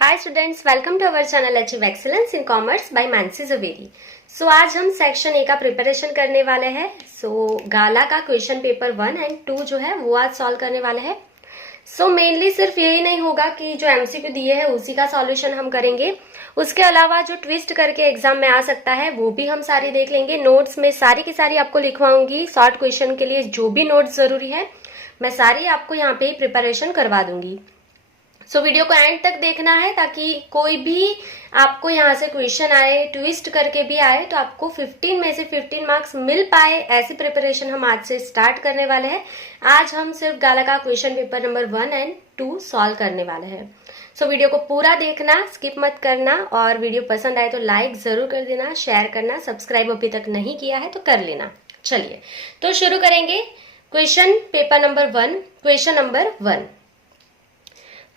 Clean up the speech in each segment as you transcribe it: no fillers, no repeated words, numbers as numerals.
Hi students, welcome to our channel achieve excellence in commerce by Mansi Javeri. आज हम section A का preparation करने वाले हैं। गाला का क्वेश्चन पेपर 1 एंड 2 जो है वो आज सॉल्व करने वाले हैं। मेनली सिर्फ यही नहीं होगा कि जो एमसीक्यू दिए है उसी का सॉल्यूशन हम करेंगे, उसके अलावा जो ट्विस्ट करके एग्जाम में आ सकता है वो भी हम सारी देख लेंगे। नोट्स में सारी की सारी आपको लिखवाऊंगी। शॉर्ट क्वेश्चन के लिए जो भी नोट्स जरूरी है मैं सारी आपको यहाँ पे प्रिपरेशन करवा दूंगी। वीडियो को एंड तक देखना है ताकि कोई भी आपको यहाँ से क्वेश्चन आए, ट्विस्ट करके भी आए, तो आपको 15 में से 15 मार्क्स मिल पाए। ऐसी प्रिपरेशन हम आज से स्टार्ट करने वाले हैं। आज हम सिर्फ गाला का question paper number 1 and 2 solve करने वाले हैं। वीडियो को पूरा देखना, स्किप मत करना, और वीडियो पसंद आए तो लाइक जरूर कर देना, शेयर करना, सब्सक्राइब अभी तक नहीं किया है तो कर लेना। चलिए तो शुरू करेंगे। Question paper number 1, question number 1,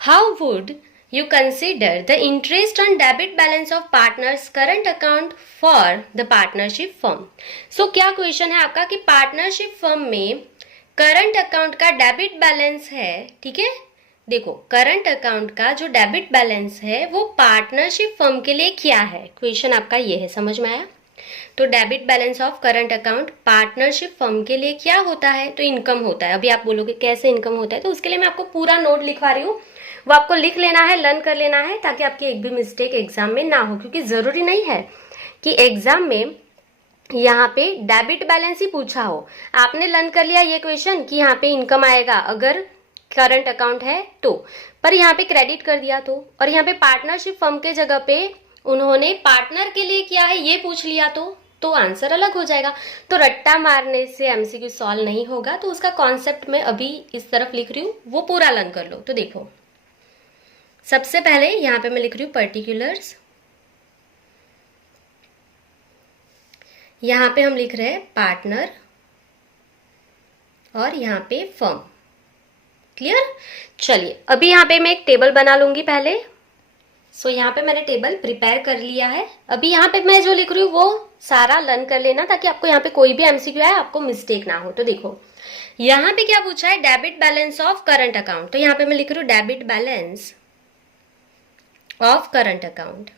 How would you consider the interest on debit balance of partner's current account for the partnership firm? क्या क्वेश्चन है आपका कि पार्टनरशिप फर्म में करंट अकाउंट का डेबिट बैलेंस है, ठीक है। देखो, करंट अकाउंट का जो डेबिट बैलेंस है वो पार्टनरशिप फर्म के लिए क्या है, क्वेश्चन आपका ये है। समझ में आया? तो debit balance of current account partnership firm के लिए क्या होता है? तो इनकम होता है। अभी आप बोलोगे कैसे इनकम होता है, तो उसके लिए मैं आपको पूरा नोट लिखवा रही हूँ, वो आपको लिख लेना है, लर्न कर लेना है, ताकि आपकी एक भी मिस्टेक एग्जाम में ना हो। क्योंकि जरूरी नहीं है कि एग्जाम में यहाँ पे डेबिट बैलेंस ही पूछा हो। आपने लर्न कर लिया ये क्वेश्चन कि यहाँ पे इनकम आएगा अगर करंट अकाउंट है तो, पर यहाँ पे क्रेडिट कर दिया तो, और यहाँ पे पार्टनरशिप फर्म के जगह पे उन्होंने पार्टनर के लिए क्या है ये पूछ लिया तो आंसर अलग हो जाएगा। तो रट्टा मारने से एमसीक्यू सॉल्व नहीं होगा। तो उसका कॉन्सेप्ट मैं अभी इस तरफ लिख रही हूँ, वो पूरा लर्न कर लो। तो देखो, सबसे पहले यहां पे मैं लिख रही हूं पर्टिकुलर्स, यहां पे हम लिख रहे हैं पार्टनर, और यहां पे फर्म। क्लियर? चलिए अभी यहां पे मैं एक टेबल बना लूंगी पहले। यहां पे मैंने टेबल प्रिपेयर कर लिया है। अभी यहां पे मैं जो लिख रही हूँ वो सारा लर्न कर लेना, ताकि आपको यहाँ पे कोई भी एमसीक्यू आए आपको मिस्टेक ना हो। तो देखो यहाँ पे क्या पूछा है, debit balance of current account. तो यहाँ पे मैं लिख रही हूँ debit balance of current account.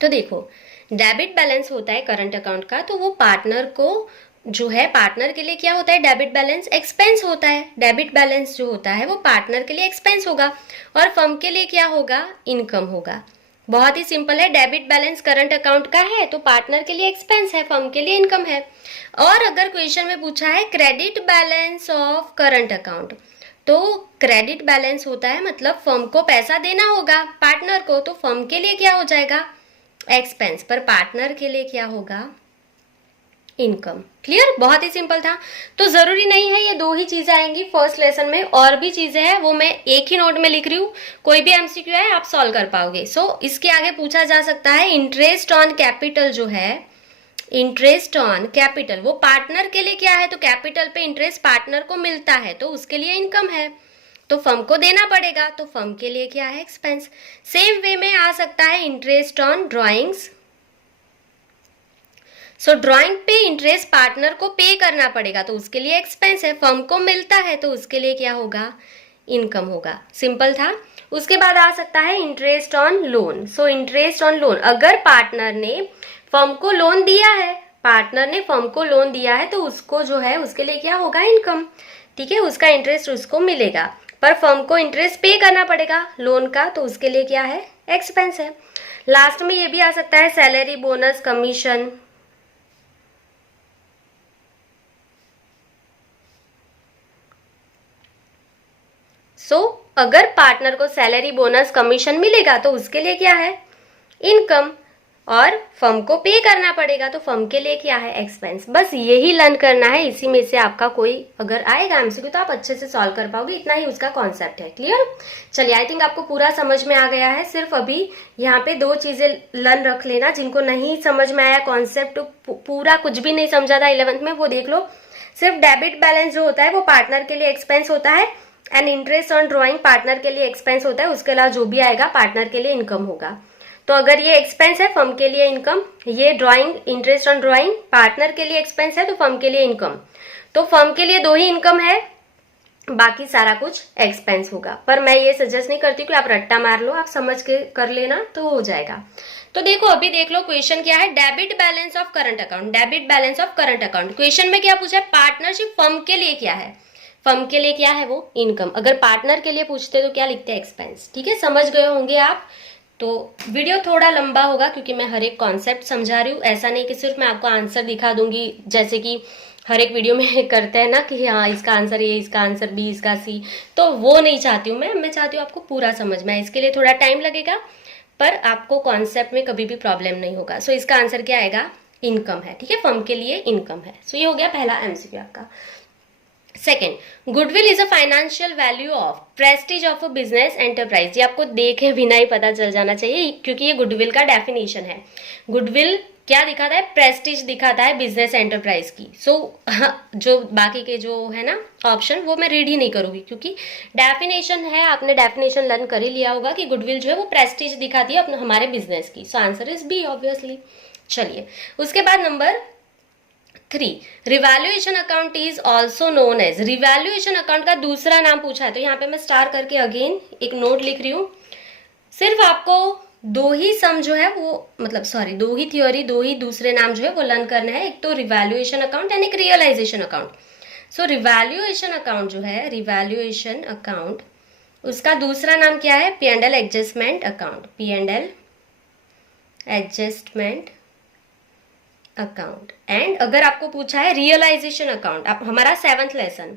तो देखो, डेबिट बैलेंस होता है करंट अकाउंट का, तो वो पार्टनर को जो है, पार्टनर के लिए क्या होता है, डेबिट बैलेंस एक्सपेंस होता है। डेबिट बैलेंस जो होता है वो पार्टनर के लिए एक्सपेंस होगा, और फर्म के लिए क्या होगा, इनकम होगा। बहुत ही सिंपल है। डेबिट बैलेंस करंट अकाउंट का है तो पार्टनर के लिए एक्सपेंस है, फर्म के लिए इनकम है। और अगर क्वेश्चन में पूछा है credit balance of current account, तो क्रेडिट बैलेंस होता है मतलब फर्म को पैसा देना होगा पार्टनर को, तो फर्म के लिए क्या हो जाएगा, एक्सपेंस, पर पार्टनर के लिए क्या होगा, इनकम। क्लियर? बहुत ही सिंपल था। तो जरूरी नहीं है ये दो ही चीजें आएंगी फर्स्ट लेसन में, और भी चीजें हैं वो मैं एक ही नोट में लिख रही हूँ। कोई भी एमसीक्यू है आप सॉल्व कर पाओगे। इसके आगे पूछा जा सकता है इंटरेस्ट ऑन कैपिटल जो है, इंटरेस्ट ऑन कैपिटल वो पार्टनर के लिए क्या है, तो कैपिटल पे इंटरेस्ट पार्टनर को मिलता है तो उसके लिए इनकम है, तो फर्म को देना पड़ेगा, तो फर्म के लिए क्या है, एक्सपेंस। सेम वे में आ सकता है इंटरेस्ट ऑन ड्राइंग्स। ड्राइंग पे इंटरेस्ट पार्टनर को पे करना पड़ेगा तो उसके लिए एक्सपेंस है, फर्म को मिलता है तो उसके लिए क्या होगा, इनकम होगा। सिंपल था। उसके बाद आ सकता है interest on loan. Interest on loan, अगर पार्टनर ने फर्म को लोन दिया है, पार्टनर ने फर्म को लोन दिया है तो उसको जो है उसके लिए क्या होगा, इनकम। ठीक है, उसका इंटरेस्ट उसको मिलेगा, पर फर्म को इंटरेस्ट पे करना पड़ेगा लोन का, तो उसके लिए क्या है, एक्सपेंस है। लास्ट में ये भी आ सकता है सैलरी, बोनस, कमीशन। अगर पार्टनर को सैलरी, बोनस, कमीशन मिलेगा तो उसके लिए क्या है, इनकम, और फर्म को पे करना पड़ेगा तो फर्म के लिए क्या है, एक्सपेंस। बस यही लर्न करना है। इसी में से आपका कोई अगर आएगा एमसीक्यू तो आप अच्छे से सॉल्व कर पाओगे। इतना ही उसका कॉन्सेप्ट है। क्लियर? चलिए, आई थिंक आपको पूरा समझ में आ गया है। सिर्फ अभी यहाँ पे दो चीजें लर्न रख लेना। जिनको नहीं समझ में आया कॉन्सेप्ट, पूरा कुछ भी नहीं समझा था 11th में, वो देख लो। सिर्फ डेबिट बैलेंस जो होता है वो पार्टनर के लिए एक्सपेंस होता है, and interest on drawing partner के लिए एक्सपेंस होता है। उसके अलावा जो भी आएगा पार्टनर के लिए इनकम होगा। तो अगर ये एक्सपेंस है, फर्म के लिए इनकम। ये drawing, interest on drawing partner के लिए एक्सपेंस है तो फर्म के लिए इनकम। तो फर्म के लिए दो ही इनकम है, बाकी सारा कुछ एक्सपेंस होगा। पर मैं ये सजेस्ट नहीं करती कि आप रट्टा मार लो, आप समझ के कर लेना तो हो जाएगा। तो देखो अभी देख लो क्वेश्चन क्या है, debit balance of current account. Debit balance of current account question में क्या पूछा है, पार्टनरशिप फर्म के लिए क्या है, फर्म के लिए क्या है वो इनकम। अगर पार्टनर के लिए पूछते तो क्या लिखते हैं, एक्सपेंस। ठीक है, समझ गए होंगे आप। तो वीडियो थोड़ा लंबा होगा क्योंकि मैं हर एक कॉन्सेप्ट समझा रही हूँ, ऐसा नहीं कि सिर्फ मैं आपको आंसर दिखा दूंगी जैसे कि हर एक वीडियो में करते हैं ना कि हाँ इसका आंसर ये, इसका आंसर बी, इसका सी। तो वो नहीं चाहती हूँ मैं चाहती हूँ आपको पूरा समझ में। इसके लिए थोड़ा टाइम लगेगा पर आपको कॉन्सेप्ट में कभी भी प्रॉब्लम नहीं होगा। सो इसका आंसर क्या आएगा, इनकम है। ठीक है, फर्म के लिए इनकम है। सो ये हो गया पहला एमसीक्यू आपका। Second, goodwill is a financial value of Prestige of a business enterprise. ये आपको देखे बिना ही पता चल जाना चाहिए क्योंकि ये गुडविल का डेफिनेशन है। गुडविल क्या दिखाता है, प्रेस्टीज दिखाता है बिजनेस एंटरप्राइज की। जो बाकी के जो है ना ऑप्शन वो मैं रीड ही नहीं करूंगी क्योंकि डेफिनेशन है, आपने डेफिनेशन लर्न कर ही लिया होगा कि गुडविल जो है वो प्रेस्टीज दिखाती है अपने हमारे बिजनेस की। So answer is B obviously. चलिए उसके बाद number 3, revaluation account is also known as. Revaluation account का दूसरा नाम पूछा है तो यहाँ पे मैं स्टार करके अगेन एक नोट लिख रही हूँ। सिर्फ आपको दो ही सम जो है वो मतलब सॉरी दो ही थ्योरी, दो ही दूसरे नाम जो है वो लर्न करना है, एक तो रिवैल्यूएशन अकाउंट एंड एक रियलाइजेशन अकाउंट। सो रिवैल्यूएशन अकाउंट जो है, रिवैल्यूएशन अकाउंट उसका दूसरा नाम क्या है, P and L adjustment account. P and L adjustment account. And अगर आपको पूछा है रियलाइजेशन अकाउंट, आप हमारा 7th लेसन,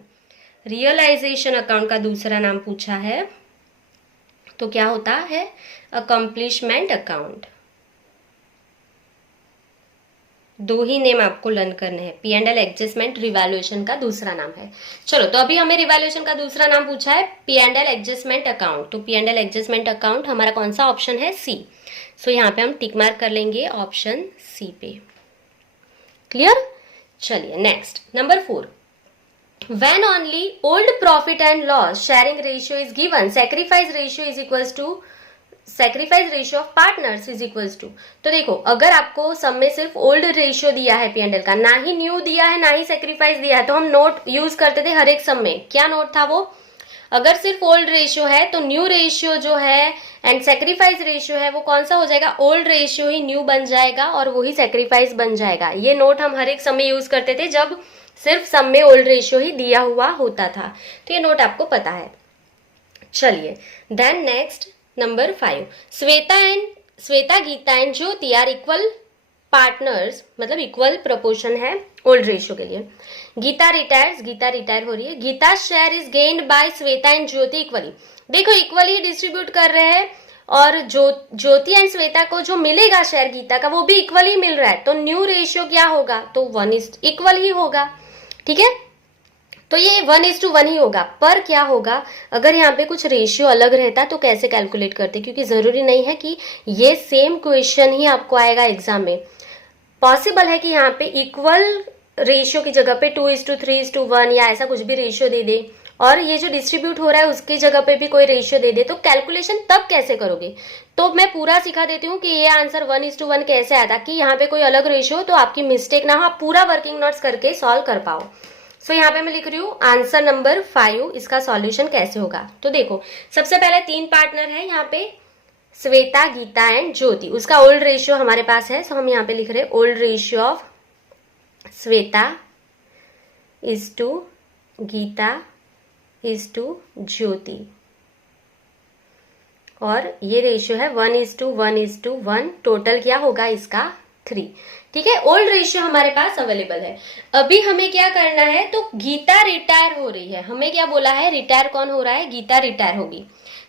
रियलाइजेशन अकाउंट का दूसरा नाम पूछा है तो क्या होता है, अकम्प्लिशमेंट अकाउंट। दो ही नेम आपको लर्न करने हैं, P and L adjustment revaluation का दूसरा नाम है। चलो तो अभी हमें रिवैल्यूएशन का दूसरा नाम पूछा है P and L adjustment account. तो P and L adjustment account हमारा कौन सा ऑप्शन है, सी। सो यहाँ पे हम टिक मार्क कर लेंगे ऑप्शन सी पे। क्लियर। चलिए next number 4, when only old profit and loss sharing ratio is given, sacrifice ratio is equals to sacrifice ratio of partners is equals to। तो देखो अगर आपको सब में सिर्फ ओल्ड रेशियो दिया है पी एंड एल का, ना ही न्यू दिया है ना ही सेक्रीफाइस दिया है, तो हम नोट यूज करते थे हर एक सब में। क्या नोट था वो, अगर सिर्फ ओल्ड रेशियो है तो न्यू रेशियो जो है एंड सेक्रीफाइस रेशियो है वो कौन सा हो जाएगा, ओल्ड रेशियो ही न्यू बन जाएगा और वही सेक्रीफाइस बन जाएगा। ये नोट हम हर एक समय यूज करते थे जब सिर्फ सब में ओल्ड रेशियो ही दिया हुआ होता था। तो ये नोट आपको पता है। चलिए then next number 5, Shweta Geeta and Jyoti are equal partners, मतलब इक्वल प्रोपोर्शन है ओल्ड रेशियो के लिए। गीता रिटायर हो रही है। Geeta share is gained by Shweta and Jyoti equally. देखो इक्वली डिस्ट्रीब्यूट कर रहे हैं और ज्योति एंड श्वेता को जो मिलेगा शेयर गीता का वो भी इक्वली मिल रहा है। तो न्यू रेशियो क्या होगा, तो 1:1 ही होगा। ठीक है, तो ये 1:1 ही होगा। पर क्या होगा अगर यहाँ पे कुछ रेशियो अलग रहता तो कैसे कैलकुलेट करते, क्योंकि जरूरी नहीं है कि ये सेम क्वेश्चन ही आपको आएगा एग्जाम में। पॉसिबल है कि यहाँ पे इक्वल रेशियो की जगह पे 2:3:1 या ऐसा कुछ भी रेशियो दे दे और ये जो डिस्ट्रीब्यूट हो रहा है उसकी जगह पे भी कोई रेशियो दे दे, तो कैलकुलेशन तब कैसे करोगे। तो मैं पूरा सिखा देती हूँ कि ये आंसर 1:1 कैसे आया, ताकि यहाँ पे कोई अलग रेशियो तो आपकी मिस्टेक ना हो, आप पूरा वर्किंग नोट्स करके सॉल्व कर पाओ। सो यहाँ पे मैं लिख रही हूँ आंसर नंबर 5, इसका सॉल्यूशन कैसे होगा। तो देखो सबसे पहले 3 पार्टनर है यहाँ पे, श्वेता गीता एंड ज्योति। उसका ओल्ड रेशियो हमारे पास है, सो हम यहाँ पे लिख रहे हैं old ratio of Shweta is to Geeta is to Jyoti, और ये रेशियो है 1:1:1। टोटल क्या होगा इसका 3। ठीक है, ओल्ड रेशियो हमारे पास अवेलेबल है। अभी हमें क्या करना है, तो गीता रिटायर हो रही है, हमें क्या बोला है, रिटायर कौन हो रहा है, गीता रिटायर होगी।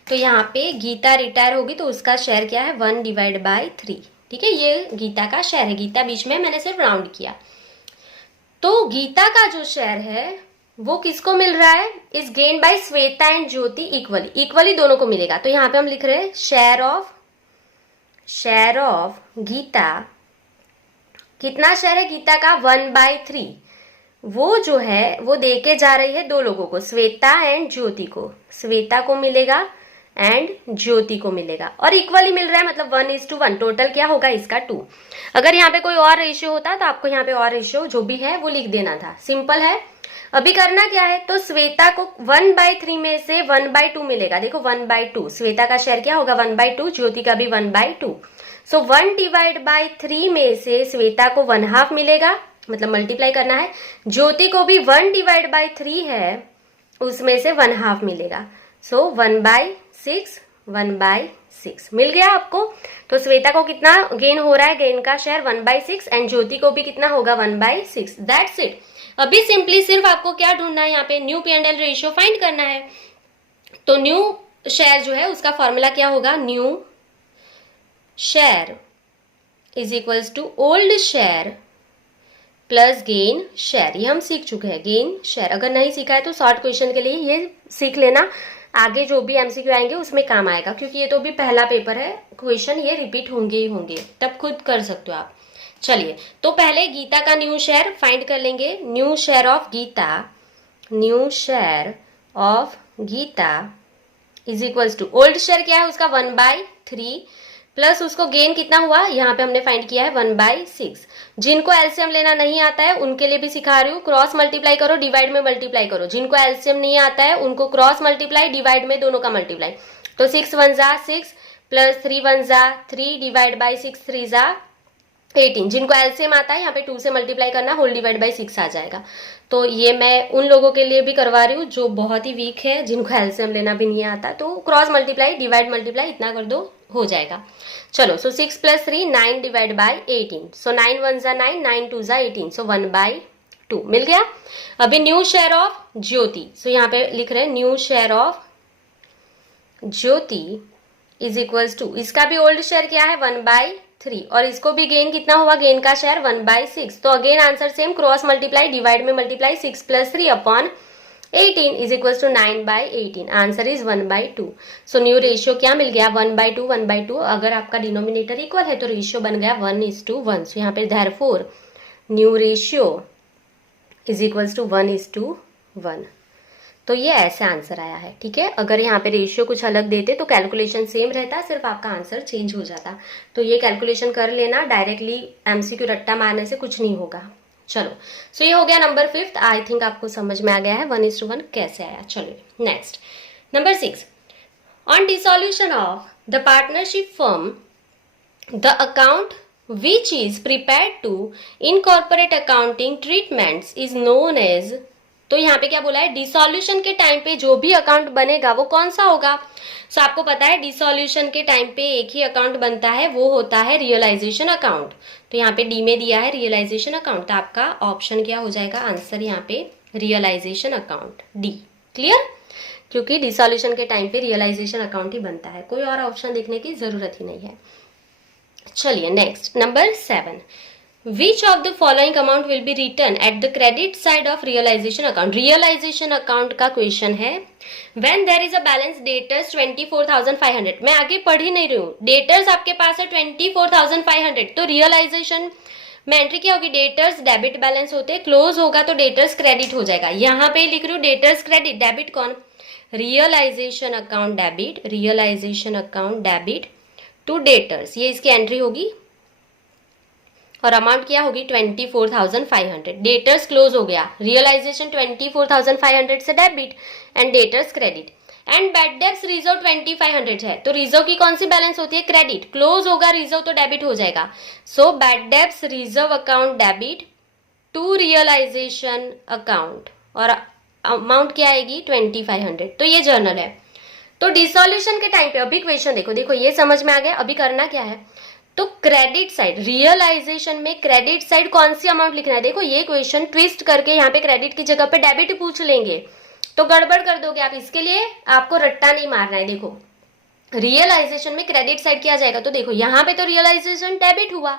तो यहाँ पे गीता रिटायर होगी तो उसका शेयर क्या है, 1/3। ठीक है, ये गीता का शेयर है, गीता बीच में मैंने सिर्फ राउंड किया। तो गीता का जो शेयर है वो किसको मिल रहा है, is gain by Shweta and Jyoti equally दोनों को मिलेगा। तो यहाँ पे हम लिख रहे हैं शेयर ऑफ गीता, कितना शेयर है गीता का, 1/3। वो जो है वो देके जा रही है दो लोगों को, श्वेता एंड ज्योति को। श्वेता को मिलेगा एंड ज्योति को मिलेगा और इक्वली मिल रहा है, मतलब 1:1। टोटल क्या होगा इसका 2। अगर यहाँ पे कोई और रेशियो होता तो आपको यहाँ पे और रेशियो जो भी है वो लिख देना था, सिंपल है। अभी करना क्या है, तो श्वेता को 1/3 में से 1/2 मिलेगा। देखो 1/2 श्वेता का शेयर क्या होगा 1/2, ज्योति का भी 1/2। सो 1/3 में से श्वेता को 1/2 मिलेगा, मतलब मल्टीप्लाई करना है। ज्योति को भी 1/3 है, उसमें से 1/2 मिलेगा। सो 1/6 1/6 मिल गया आपको। तो श्वेता को कितना गेन हो रहा है, गेन का शेयर 1/6 एंड ज्योति को भी कितना होगा 1/6। That's it. अभी सिंपली सिर्फ आपको क्या ढूंढना है, यहाँ पे न्यू P&L रेशियो फाइंड करना है। तो न्यू शेयर जो है उसका फॉर्मूला क्या होगा, new share is equals to old share plus gain share. ये हम सीख चुके हैं गेन शेयर। अगर नहीं सीखा है तो शॉर्ट क्वेश्चन के लिए ये सीख लेना, आगे जो भी एमसीक्यू आएंगे उसमें काम आएगा, क्योंकि ये तो भी पहला पेपर है, क्वेश्चन ये रिपीट होंगे ही होंगे, तब खुद कर सकते हो आप। चलिए, तो पहले गीता का न्यू शेयर फाइंड कर लेंगे। New share of Geeta, new share of Geeta is equals to old share क्या है उसका 1/3 प्लस उसको गेन कितना हुआ, यहाँ पे हमने फाइंड किया है 1/6। जिनको एलसीएम लेना नहीं आता है उनके लिए भी सिखा रही हूँ, क्रॉस मल्टीप्लाई करो, डिवाइड में मल्टीप्लाई करो। जिनको एलसीएम नहीं आता है उनको क्रॉस मल्टीप्लाई, डिवाइड में दोनों का मल्टीप्लाई। तो 6 1 जा 6 प्लस 3 1 जा 3 डिवाइड बाई 6 3 जा 18। जिनको एलसीएम आता है यहाँ पे 2 से मल्टीप्लाई करना, होल डिवाइड बाई 6 आ जाएगा। तो ये मैं उन लोगों के लिए भी करवा रही हूँ जो बहुत ही वीक है, जिनको एलसीएम लेना भी नहीं आता, तो क्रॉस मल्टीप्लाई डिवाइड मल्टीप्लाई इतना कर दो, हो जाएगा। चलो, सो 6 प्लस 3 9 डिवाइड बाई 18। सो 9 1 जा 9 9 2 जा 18। सो 1/2 मिल गया। अभी new share of Jyoti, so यहाँ पे लिख रहे हैं new share of Jyoti is equals to, इसका भी ओल्ड शेयर क्या है 1/3 और इसको भी गेन कितना हुआ, गेन का शेयर 1/6। तो again answer same, cross multiply, divide में multiply, 6 plus 3 upon 18 is equals to 9/18। Answer is 1/2। So new ratio क्या मिल गया 1/2 1/2। अगर आपका डिनोमिनेटर इक्वल है तो रेशियो बन गया 1:1। सो यहाँ पे therefore new ratio is equals to 1:1। तो ये ऐसा आंसर आया है, ठीक है। अगर यहाँ पे रेशियो कुछ अलग देते तो कैलकुलेशन सेम रहता, सिर्फ आपका आंसर चेंज हो जाता। तो ये कैलकुलेशन कर लेना, डायरेक्टली एमसीक्यू रट्टा मारने से कुछ नहीं होगा। चलो, सो ये हो गया नंबर 5। आई थिंक आपको समझ में आ गया है 1:1 कैसे आया। चलो next, number 6। On dissolution of the partnership firm the account which is prepared to incorporate accounting treatments is known as. तो यहाँ पे क्या बोला है, डिसॉल्यूशन के टाइम पे जो भी अकाउंट बनेगा वो कौन सा होगा। सो आपको पता है डिसॉल्यूशन के टाइम पे एक ही अकाउंट बनता है, वो होता है रियलाइजेशन अकाउंट। तो यहाँ पे डी में दिया है रियलाइजेशन अकाउंट, तो आपका ऑप्शन क्या हो जाएगा, आंसर यहाँ पे रियलाइजेशन अकाउंट डी। क्लियर, क्योंकि डिसॉल्यूशन के टाइम पे रियलाइजेशन अकाउंट ही बनता है, कोई और ऑप्शन देखने की जरूरत ही नहीं है। चलिए next, number 7। Which of the following amount will be written at the credit side of realization account? Realization account का क्वेश्चन है। When there is a balance debtors 24,500, मैं आगे पढ़ ही नहीं रही हूँ, डेटर्स आपके पास है 24,500, तो रियलाइजेशन में एंट्री क्या होगी, डेटर्स डेबिट बैलेंस होते, क्लोज होगा तो डेटर्स क्रेडिट हो जाएगा। यहाँ पे लिख रही हूँ डेटर्स क्रेडिट, डेबिट कौन, realisation account debit, realisation account debit to debtors, ये इसकी एंट्री होगी और अमाउंट क्या होगी 24,500। डेटर्स क्लोज हो गया, रियलाइजेशन 24,500 से debit and debtors credit. And bad debts reserve 2500 है, तो रिजर्व की कौन सी बैलेंस होती है, क्रेडिट, क्लोज होगा रिजर्व तो डेबिट हो जाएगा। So bad debts reserve account debit to realisation account और अमाउंट क्या आएगी 2500। तो ये जर्नल है। तो डिसॉल्यूशन के टाइम पे, अभी क्वेश्चन देखो ये समझ में आ गया। अभी करना क्या है, तो क्रेडिट साइड, रियलाइजेशन में क्रेडिट साइड कौन सी अमाउंट लिखना है। देखो ये क्वेश्चन ट्विस्ट करके यहाँ पे क्रेडिट की जगह पे डेबिट पूछ लेंगे तो गड़बड़ कर दोगे आप। इसके लिए आपको रट्टा नहीं मारना है। देखो रियलाइजेशन में क्रेडिट साइड किया जाएगा, तो देखो यहाँ पे तो रियलाइजेशन डेबिट हुआ,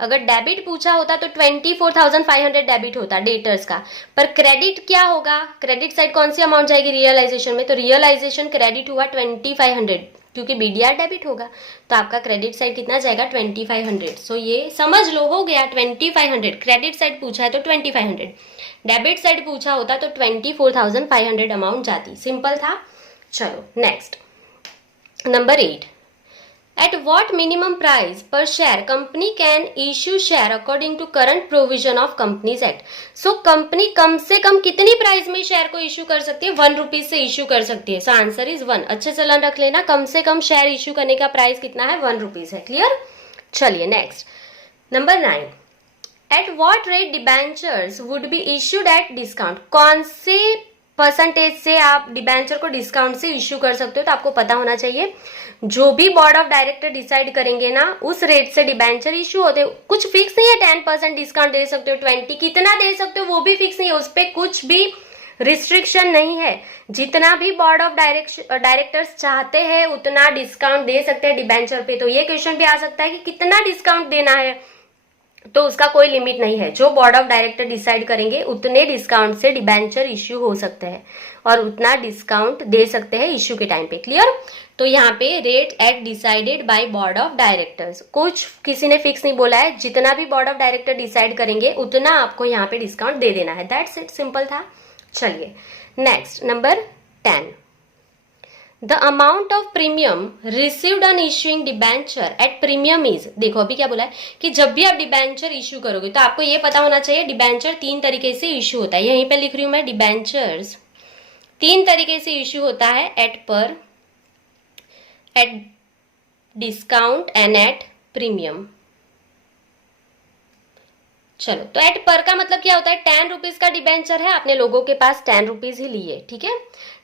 अगर डेबिट पूछा होता तो 24,500 डेबिट होता डेटर्स का, पर क्रेडिट क्या होगा, क्रेडिट साइड कौन सी अमाउंट जाएगी रियलाइजेशन में, तो रियलाइजेशन क्रेडिट हुआ 2500 क्योंकि बीडीआर डेबिट होगा, तो आपका क्रेडिट साइड कितना जाएगा 2500। सो ये समझ लो हो गया 2500, क्रेडिट साइड पूछा है तो 2500, डेबिट साइड पूछा होता तो 24,500 अमाउंट जाती। सिंपल था। चलो next, number 8। At what minimum price पर share company can issue share according to current provision of companies act. So company कम से कम कितनी प्राइस में शेयर को इश्यू कर सकती है? 1 रुपीज से इश्यू कर सकती है। सो आंसर इज 1। अच्छे से लर्न रख लेना, कम से कम शेयर इश्यू करने का प्राइस कितना है? 1 रुपीज है। क्लियर? चलिए next, number 9, at what rate debentures would be issued at discount. कौन से परसेंटेज से आप डिबेंचर को डिस्काउंट से इश्यू कर सकते हो? तो आपको पता होना चाहिए, जो भी बोर्ड ऑफ डायरेक्टर डिसाइड करेंगे ना, उस रेट से डिबेंचर इश्यू होते। कुछ फिक्स नहीं है, 10% डिस्काउंट दे सकते हो, 20 कितना दे सकते हो वो भी फिक्स नहीं है, उस पर कुछ भी रिस्ट्रिक्शन नहीं है। जितना भी बोर्ड ऑफ डायरेक्टर्स चाहते हैं उतना डिस्काउंट दे सकते हैं डिबेंचर पे। तो ये क्वेश्चन भी आ सकता है कि कितना डिस्काउंट देना है, तो उसका कोई लिमिट नहीं है। जो बोर्ड ऑफ डायरेक्टर डिसाइड करेंगे उतने डिस्काउंट से डिबेंचर इश्यू हो सकते हैं और उतना डिस्काउंट दे सकते हैं इश्यू के टाइम पे। क्लियर? तो यहाँ पे rate at decided by board of directors, कुछ किसी ने फिक्स नहीं बोला है, जितना भी बोर्ड ऑफ डायरेक्टर डिसाइड करेंगे उतना आपको यहाँ पे डिस्काउंट दे देना है। दैट्स इट, सिंपल था। चलिए next, number 10, the amount of premium received on issuing debenture at premium is. देखो अभी क्या बोला है कि जब भी आप डिबेंचर इश्यू करोगे तो आपको ये पता होना चाहिए डिबेंचर 3 तरीके से इश्यू होता है। यहीं पे लिख रही हूं मैं, डिबेंचर्स 3 तरीके से इश्यू होता है, एट पर, at discount and at premium. चलो, तो एट पर का मतलब क्या होता है? 10 रुपीज का डिबेंचर है, आपने लोगों के पास 10 रुपीज ही लिए, ठीक है।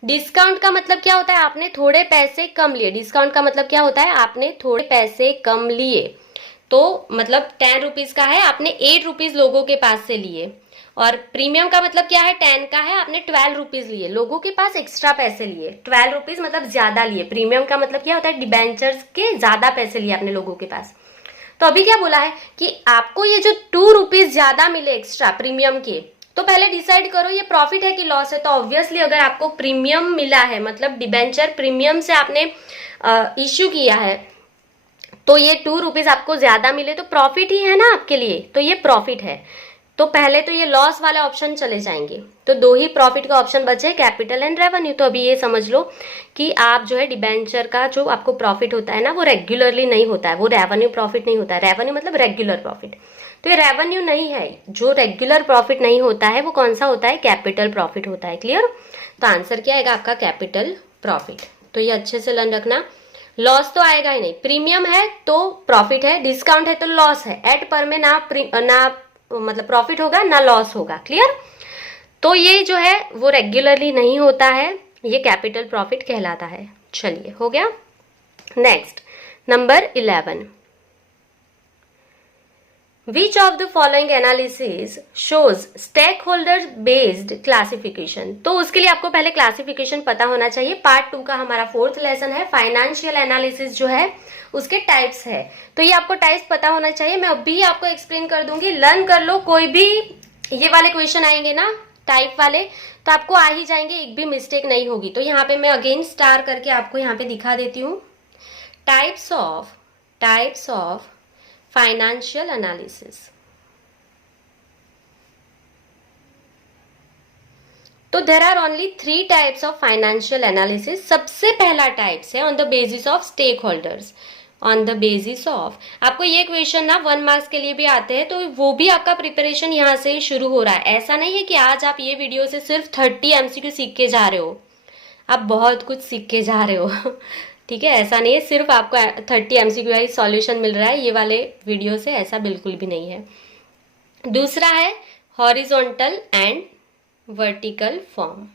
डिस्काउंट का मतलब क्या होता है? आपने थोड़े पैसे कम लिए। डिस्काउंट का मतलब क्या होता है? आपने थोड़े पैसे कम लिए। तो मतलब 10 रुपीज का है, आपने 8 रुपीज लोगों के पास से लिए। और प्रीमियम का मतलब क्या है? 10 का है, आपने 12 रुपीज लिए, लोगों के पास एक्स्ट्रा पैसे लिए। 12 रुपीज मतलब ज्यादा लिए। प्रीमियम का मतलब क्या होता है? डिबेंचर्स के ज्यादा पैसे लिए आपने लोगों के पास। तो अभी क्या बोला है कि आपको ये जो 2 रुपीज ज्यादा मिले एक्स्ट्रा प्रीमियम के, तो पहले डिसाइड करो ये प्रॉफिट है कि लॉस है। तो ऑब्वियसली अगर आपको प्रीमियम मिला है, मतलब डिबेंचर प्रीमियम से आपने इश्यू किया है, तो ये 2 रुपीज आपको ज्यादा मिले तो प्रॉफिट ही है ना आपके लिए, तो ये प्रॉफिट है। तो पहले तो ये लॉस वाले ऑप्शन चले जाएंगे, तो 2 ही प्रॉफिट का ऑप्शन बचे, कैपिटल एंड रेवेन्यू। तो अभी ये समझ लो कि आप जो है डिबेंचर का जो आपको प्रॉफिट होता है ना, वो रेगुलरली नहीं होता है, वो रेवेन्यू प्रॉफिट नहीं होता है। रेवेन्यू मतलब रेगुलर प्रॉफिट, तो ये रेवेन्यू नहीं है। जो रेगुलर प्रॉफिट नहीं होता है वो कौन सा होता है? कैपिटल प्रॉफिट होता है। क्लियर? तो आंसर क्या आएगा आपका? Capital profit. तो ये अच्छे से लर्न रखना। लॉस तो आएगा ही नहीं, प्रीमियम है तो प्रॉफिट है, डिस्काउंट है तो लॉस है। एट पर में ना मतलब प्रॉफिट होगा ना लॉस होगा। क्लियर? तो ये जो है वो रेगुलरली नहीं होता है, ये कैपिटल प्रॉफिट कहलाता है। चलिए, हो गया। Next, number 11, Which of the following analysis shows stakeholder based classification? तो उसके लिए आपको पहले क्लासिफिकेशन पता होना चाहिए। पार्ट 2 का हमारा 4th लेसन है, फाइनेंशियल एनालिसिस जो है उसके टाइप्स है। तो ये आपको टाइप्स पता होना चाहिए, मैं अभी आपको एक्सप्लेन कर दूंगी, लर्न कर लो। कोई भी ये वाले क्वेश्चन आएंगे ना टाइप वाले, तो आपको आ ही जाएंगे, एक भी मिस्टेक नहीं होगी। तो यहाँ पे मैं अगेन स्टार करके आपको यहाँ पे दिखा देती हूँ, टाइप्स ऑफ फाइनेंशियल एनालिसिस। तो there are only 3 types of financial analysis. सबसे पहला टाइप्स है on the basis of stakeholders. On the basis of, आपको ये क्वेश्चन ना 1 मार्क्स के लिए भी आते हैं, तो वो भी आपका प्रिपरेशन यहाँ से शुरू हो रहा है। ऐसा नहीं है कि आज आप ये वीडियो से सिर्फ 30 MCQ सीख के जा रहे हो, आप बहुत कुछ सीख के जा रहे हो। ठीक है, ऐसा नहीं है सिर्फ आपको 30 MCQ वाइज सॉल्यूशन मिल रहा है ये वाले वीडियो से, ऐसा बिल्कुल भी नहीं है। दूसरा है horizontal and vertical form.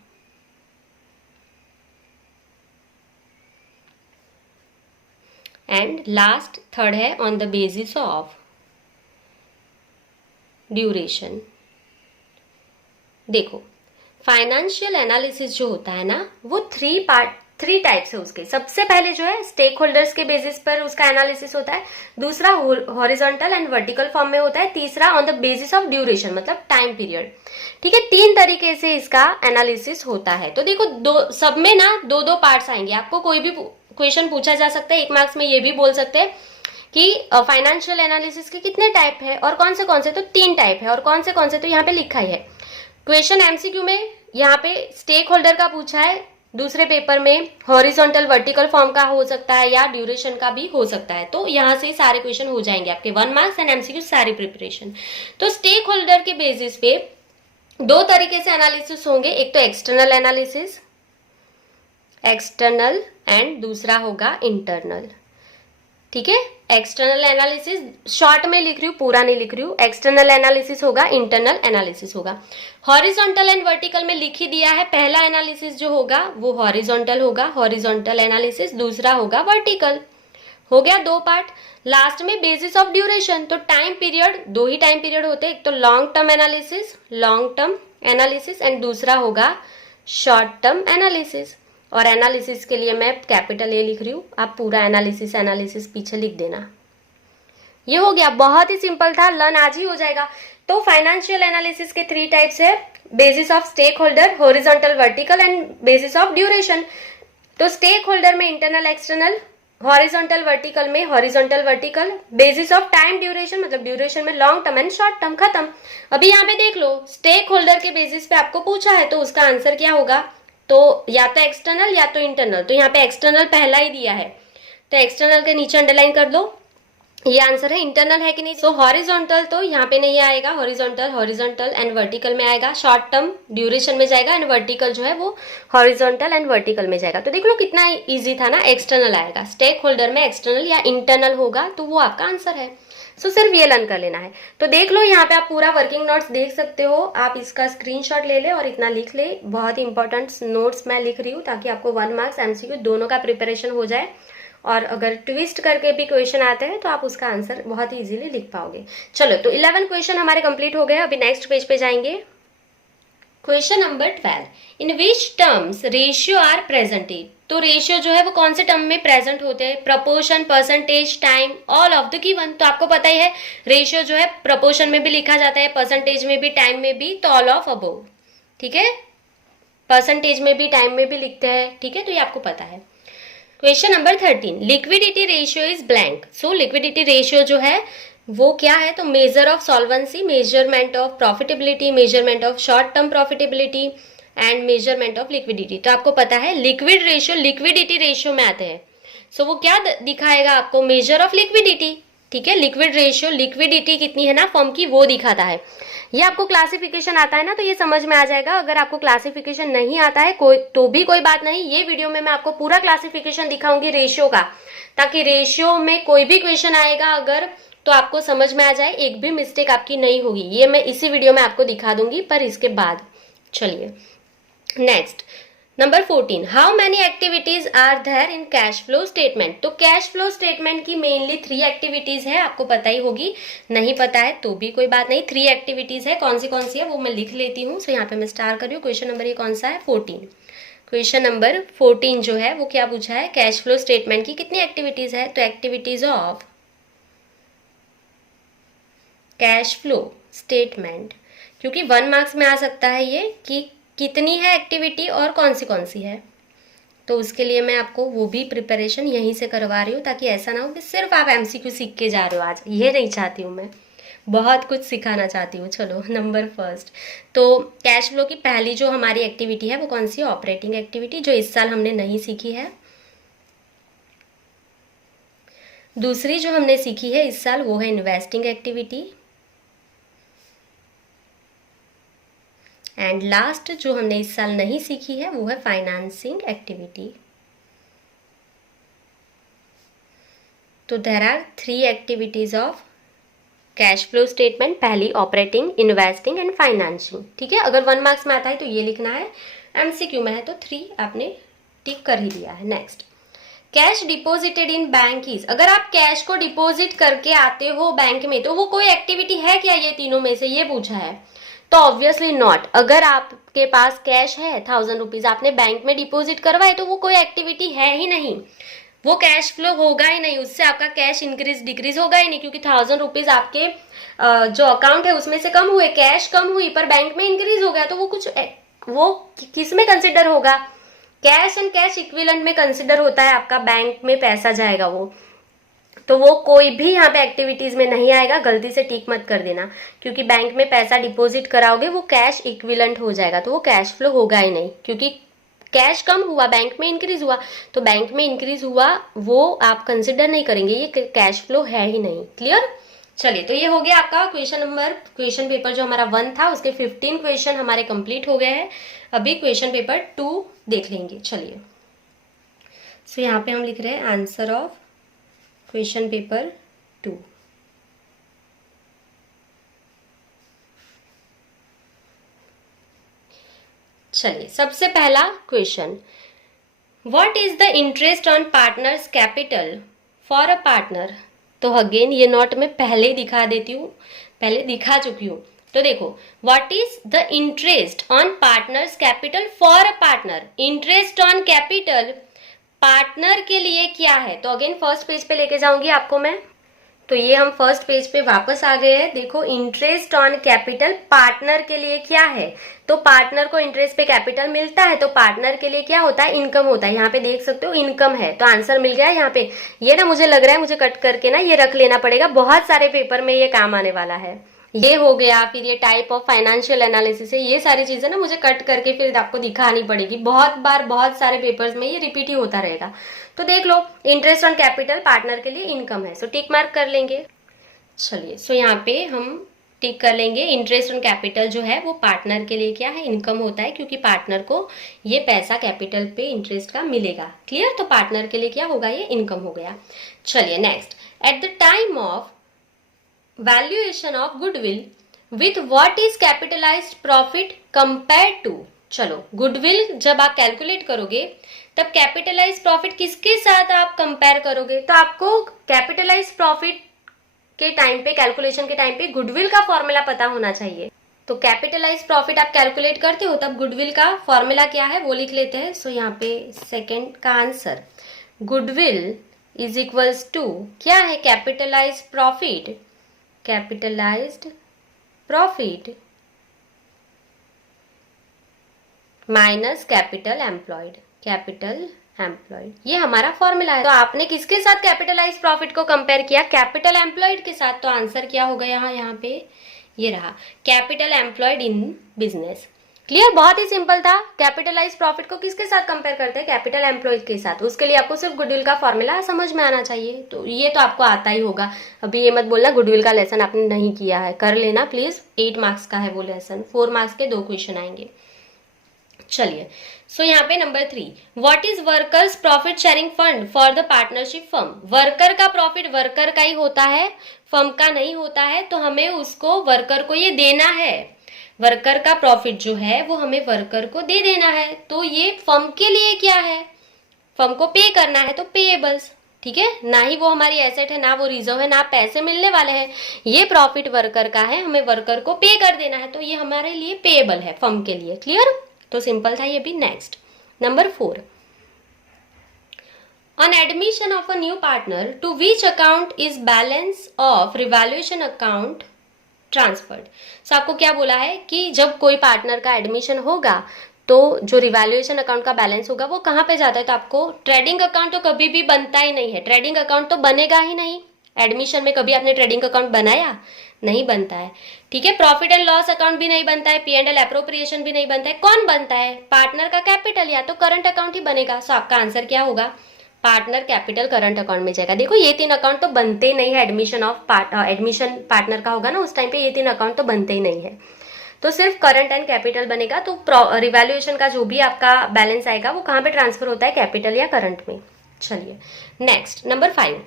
And last, third है on the basis of duration. देखो, फाइनेंशियल एनालिसिस जो होता है ना, वो 3 टाइप्स है उसके। सबसे पहले जो है स्टेक होल्डर्स के बेसिस पर उसका एनालिसिस होता है, दूसरा हॉरिजॉन्टल एंड वर्टिकल फॉर्म में होता है, तीसरा on the basis of duration मतलब टाइम पीरियड। ठीक है, 3 तरीके से इसका एनालिसिस होता है। तो देखो, सब में ना 2-2 पार्ट्स आएंगे। आपको कोई भी क्वेश्चन पूछा जा सकता है 1 मार्क्स में, ये भी बोल सकते हैं कि फाइनेंशियल एनालिसिस के कितने टाइप है और कौन से, तो 3 टाइप है, और कौन से तो यहाँ पे लिखा ही है। क्वेश्चन MCQ में यहाँ पे स्टेक होल्डर का पूछा है, दूसरे पेपर में हॉरिजॉन्टल वर्टिकल फॉर्म का हो सकता है या ड्यूरेशन का भी हो सकता है। तो यहाँ से सारे क्वेश्चन हो जाएंगे आपके 1 मार्क्स एंड एमसीक्यू सारी प्रिपरेशन। तो स्टेक होल्डर के बेसिस पे दो तरीके से एनालिसिस होंगे, एक तो एक्सटर्नल एनालिसिस, एक्सटर्नल, एंड दूसरा होगा इंटरनल। ठीक है, एक्सटर्नल एनालिसिस शॉर्ट में लिख रही हूँ, पूरा नहीं लिख रही हूँ। एक्सटर्नल एनालिसिस होगा, इंटरनल एनालिसिस होगा। हॉरिजॉन्टल एंड वर्टिकल में लिख ही दिया है, पहला एनालिसिस जो होगा वो हॉरिजॉन्टल होगा, हॉरिजॉन्टल एनालिसिस, दूसरा होगा वर्टिकल। हो गया दो पार्ट। लास्ट में बेसिस ऑफ ड्यूरेशन, तो टाइम पीरियड, दो ही टाइम पीरियड होते हैं, एक तो लॉन्ग टर्म एनालिसिस एंड दूसरा होगा शॉर्ट टर्म एनालिसिस। और एनालिसिस के लिए मैं कैपिटल ए लिख रही हूँ, आप पूरा एनालिसिस पीछे लिख देना। ये हो गया, बहुत ही सिंपल था, लर्न आज ही हो जाएगा। तो फाइनेंशियल एनालिसिस के 3 टाइप्स है, basis of stake holder, horizontal vertical and basis of duration. तो स्टेक होल्डर में इंटरनल एक्सटर्नल, हॉरिजॉन्टल वर्टिकल में horizontal vertical, basis of time duration मतलब ड्यूरेशन में long term and short term, खत्म। अभी यहाँ पे देख लो, स्टेक होल्डर के बेसिस पे आपको पूछा है तो उसका आंसर क्या होगा, तो या तो एक्सटर्नल या तो इंटरनल। तो यहाँ पे एक्सटर्नल पहला ही दिया है, तो एक्सटर्नल के नीचे अंडरलाइन कर दो, ये आंसर है। इंटरनल है कि नहीं, सो हॉरिजॉन्टल तो यहाँ पे नहीं आएगा, हॉरिजॉन्टल एंड वर्टिकल में आएगा, शॉर्ट टर्म ड्यूरेशन में जाएगा एंड वर्टिकल जो है वो हॉरिजॉन्टल एंड वर्टिकल में जाएगा। तो देख लो कितना इजी था ना, एक्सटर्नल आएगा। स्टेक होल्डर में एक्सटर्नल या इंटरनल होगा तो वो आपका आंसर है। सो सिर्फ ये लर्न कर लेना है। तो देख लो यहाँ पे आप पूरा वर्किंग नोट्स देख सकते हो, आप इसका स्क्रीनशॉट ले ले और इतना लिख ले। बहुत ही इंपॉर्टेंट नोट्स मैं लिख रही हूँ ताकि आपको 1 मार्क्स एमसीक्यू दोनों का प्रिपरेशन हो जाए, और अगर ट्विस्ट करके भी क्वेश्चन आते हैं तो आप उसका आंसर बहुत ही इजीली लिख पाओगे। चलो, तो 11 क्वेश्चन हमारे कंप्लीट हो गए। अभी नेक्स्ट पेज पे जाएंगे। Question number 12, in which terms ratio are presented. तो रेशियो जो है वो कौन से टर्म में प्रेजेंट होते हैं, proportion, percentage, time, all of the given. तो आपको पता ही है रेशियो जो है प्रपोर्शन में भी लिखा जाता है, परसेंटेज में भी, टाइम में भी, तो ऑल ऑफ अबोव। ठीक है, परसेंटेज में भी, टाइम में भी लिखते हैं। ठीक है, तो ये आपको पता है। Question number 13, liquidity ratio is blank. So liquidity ratio जो है वो क्या है, तो measure of solvency, measurement of profitability, measurement of short term profitability and measurement of liquidity. तो आपको पता है लिक्विड रेशियो लिक्विडिटी रेशियो में आते हैं। सो वो क्या दिखाएगा आपको, मेजर ऑफ लिक्विडिटी। ठीक है, लिक्विड रेशियो लिक्विडिटी कितनी है ना फर्म की, वो दिखाता है। ये आपको क्लासिफिकेशन आता है ना तो ये समझ में आ जाएगा। अगर आपको क्लासिफिकेशन नहीं आता है तो भी कोई बात नहीं, ये वीडियो में मैं आपको पूरा क्लासिफिकेशन दिखाऊंगी रेशियो का, ताकि रेशियो में कोई भी क्वेश्चन आएगा अगर तो आपको समझ में आ जाए, एक भी मिस्टेक आपकी नहीं होगी। ये मैं इसी वीडियो में आपको दिखा दूंगी, पर इसके बाद। चलिए next, number 14, how many activities are there in cash flow statement. तो कैश फ्लो स्टेटमेंट की मेनली 3 एक्टिविटीज है, आपको पता ही होगी, नहीं पता है तो भी कोई बात नहीं। 3 एक्टिविटीज है, कौन सी है वो मैं लिख लेती हूँ। सो यहाँ पे मैं स्टार कर रही हूँ। क्वेश्चन नंबर ये कौन सा है, 14। क्वेश्चन नंबर 14 जो है वो क्या पूछा है, कैश फ्लो स्टेटमेंट की कितनी एक्टिविटीज है, तो activities of cash flow statement, क्योंकि 1 मार्क्स में आ सकता है ये कि कितनी है एक्टिविटी और कौन सी है। तो उसके लिए मैं आपको वो भी प्रिपरेशन यहीं से करवा रही हूँ, ताकि ऐसा ना हो कि सिर्फ आप एमसीक्यू सीख के जा रहे हो आज। ये नहीं चाहती हूँ मैं, बहुत कुछ सिखाना चाहती हूँ। चलो नंबर फर्स्ट, तो कैश फ्लो की पहली जो हमारी एक्टिविटी है वो कौन सी, ऑपरेटिंग एक्टिविटी, जो इस साल हमने नहीं सीखी है। दूसरी जो हमने सीखी है इस साल वो है इन्वेस्टिंग एक्टिविटी। एंड लास्ट जो हमने इस साल नहीं सीखी है वो है फाइनेंसिंग एक्टिविटी। तो there are 3 activities of cash flow statement, पहली ऑपरेटिंग, इन्वेस्टिंग एंड फाइनेंसिंग। ठीक है, अगर 1 मार्क्स में आता है तो ये लिखना है, एमसीक्यू में है तो 3 आपने टिक कर ही दिया है। Next, cash deposited in bank is. अगर आप कैश को डिपॉजिट करके आते हो बैंक में तो वो कोई एक्टिविटी है क्या, ये तीनों में से, ये पूछा है। तो ऑब्वियसली नॉट। अगर आपके पास कैश है 1000 रुपीज, आपने बैंक में डिपॉजिट करवाए तो वो कोई एक्टिविटी है ही नहीं, वो कैश फ्लो होगा ही नहीं, उससे आपका कैश इंक्रीज डिक्रीज होगा ही नहीं, क्योंकि 1000 रुपीज आपके जो अकाउंट है उसमें से कम हुए, कैश कम हुई पर बैंक में इंक्रीज हो गया, तो वो किस में कंसिडर होगा, कैश एंड कैश इक्विवेलेंट में कंसिडर होता है आपका, बैंक में पैसा जाएगा वो। तो वो कोई भी यहाँ पे एक्टिविटीज में नहीं आएगा, गलती से टिक मत कर देना, क्योंकि बैंक में पैसा डिपॉजिट कराओगे वो कैश इक्विवेलेंट हो जाएगा, तो वो कैश फ्लो होगा ही नहीं, क्योंकि कैश कम हुआ, बैंक में इंक्रीज हुआ, तो बैंक में इंक्रीज हुआ वो आप कंसिडर नहीं करेंगे, ये कैश फ्लो है ही नहीं। क्लियर? चलिए, तो ये हो गया आपका क्वेश्चन पेपर जो हमारा 1 था, उसके 15 क्वेश्चन हमारे कंप्लीट हो गए हैं। अभी क्वेश्चन पेपर 2 देख लेंगे। चलिए, सो यहाँ पे हम लिख रहे हैं आंसर ऑफ क्वेश्चन पेपर 2। चलिए, सबसे पहला question, what is the interest on partners capital for a partner. तो अगेन ये नोट में पहले ही दिखा देती हूँ, पहले दिखा चुकी हूँ। तो देखो, what is the interest on partners capital for a partner. Interest on capital partner के लिए क्या है। तो अगेन फर्स्ट पेज पे लेके जाऊंगी आपको मैं। तो ये हम फर्स्ट पेज पे वापस आ गए हैं। देखो, इंटरेस्ट ऑन कैपिटल पार्टनर के लिए क्या है। तो पार्टनर को इंटरेस्ट पे कैपिटल मिलता है, तो पार्टनर के लिए क्या होता है, इनकम होता है। यहाँ पे देख सकते हो इनकम है, तो आंसर मिल गया है यहाँ पे। ये ना मुझे लग रहा है मुझे कट करके ना ये रख लेना पड़ेगा, बहुत सारे पेपर में ये काम आने वाला है। ये हो गया, फिर ये टाइप ऑफ फाइनेंशियल एनालिसिस है, ये सारी चीजें ना मुझे कट करके फिर आपको दिखानी पड़ेगी। बहुत बार बहुत सारे पेपर्स में ये रिपीट ही होता रहेगा। तो देख लो, इंटरेस्ट ऑन कैपिटल पार्टनर के लिए इनकम है, सो टिक मार्क कर लेंगे। चलिए, सो यहाँ पे हम टिक कर लेंगे। इंटरेस्ट ऑन कैपिटल जो है वो पार्टनर के लिए क्या है, इनकम होता है, क्योंकि पार्टनर को ये पैसा कैपिटल पे इंटरेस्ट का मिलेगा। क्लियर? तो पार्टनर के लिए क्या होगा, ये इनकम हो गया। चलिए next, at the time of valuation of goodwill with what is capitalised profit compare to. चलो, गुडविल जब आप कैलकुलेट करोगे तब कैपिटलाइज प्रॉफिट किसके साथ आप कंपेयर करोगे। तो आपको कैपिटलाइज प्रॉफिट के टाइम पे, कैलकुलेशन के टाइम पे गुडविल का फॉर्मूला पता होना चाहिए। तो कैपिटलाइज प्रॉफिट आप कैलकुलेट करते हो तब गुडविल का फॉर्मूला क्या है वो लिख लेते हैं। सो यहाँ पे सेकंड का answer, goodwill is equals to क्या है, capitalise profit, capitalised profit minus capital employed, capital employed, ये हमारा फॉर्मूला है। तो आपने किसके साथ कैपिटलाइज प्रॉफिट को कंपेयर किया, कैपिटल एम्प्लॉयड के साथ। तो आंसर क्या होगा यहाँ पे ये रहा, capital employed in business. Clear? बहुत ही सिंपल था। कैपिटलाइज प्रॉफिट को किसके साथ कंपेयर करते हैं, कैपिटल एम्प्लॉयड के साथ। उसके लिए आपको सिर्फ गुडविल का फॉर्मूला समझ में आना चाहिए। तो ये तो आपको आता ही होगा। अभी ये मत बोलना गुडविल का लेसन आपने नहीं किया है, कर लेना प्लीज। 8 मार्क्स का है वो लेसन, 4 मार्क्स के 2 क्वेश्चन आएंगे। चलिए, सो यहाँ पे number 3, what is workers profit sharing fund for the partnership firm. Worker का प्रॉफिट वर्कर का ही होता है, फर्म का नहीं होता है। तो हमें उसको, वर्कर को ये देना है। वर्कर का प्रॉफिट जो है वो हमें वर्कर को दे देना है। तो ये फर्म के लिए क्या है, फर्म को पे करना है, तो पेएबल्स। ठीक है, ना ही वो हमारी एसेट है, ना वो रिजर्व है, ना पैसे मिलने वाले हैं। ये प्रॉफिट वर्कर का है, हमें वर्कर को पे कर देना है, तो ये हमारे लिए पेएबल है, फर्म के लिए। क्लियर? तो सिंपल था ये भी। Next, number 4, on admission of a new partner to which account is balance of revaluation account transferred. So आपको क्या बोला है कि जब कोई पार्टनर का एडमिशन होगा तो जो रिवैल्यूएशन अकाउंट का बैलेंस होगा वो कहाँ पे जाता है। तो आपको ट्रेडिंग अकाउंट तो कभी भी बनता ही नहीं है, ट्रेडिंग अकाउंट तो बनेगा ही नहीं। एडमिशन में कभी आपने ट्रेडिंग अकाउंट बनाया, नहीं बनता है। ठीक है, प्रॉफिट एंड लॉस अकाउंट भी नहीं बनता है, P&L एप्रोप्रिएशन भी नहीं बनता है। कौन बनता है, पार्टनर का कैपिटल या तो करंट अकाउंट ही बनेगा। सो आपका आंसर क्या होगा, पार्टनर कैपिटल करंट अकाउंट में जाएगा। देखो, ये 3 अकाउंट तो बनते ही नहीं है। एडमिशन पार्टनर का होगा ना, उस टाइम पे ये 3 अकाउंट तो बनते ही नहीं है। तो सिर्फ करंट एंड कैपिटल बनेगा। तो रिवैल्यूएशन का जो भी आपका बैलेंस आएगा वो कहाँ पे ट्रांसफर होता है, कैपिटल या करंट में। चलिए next, number 5,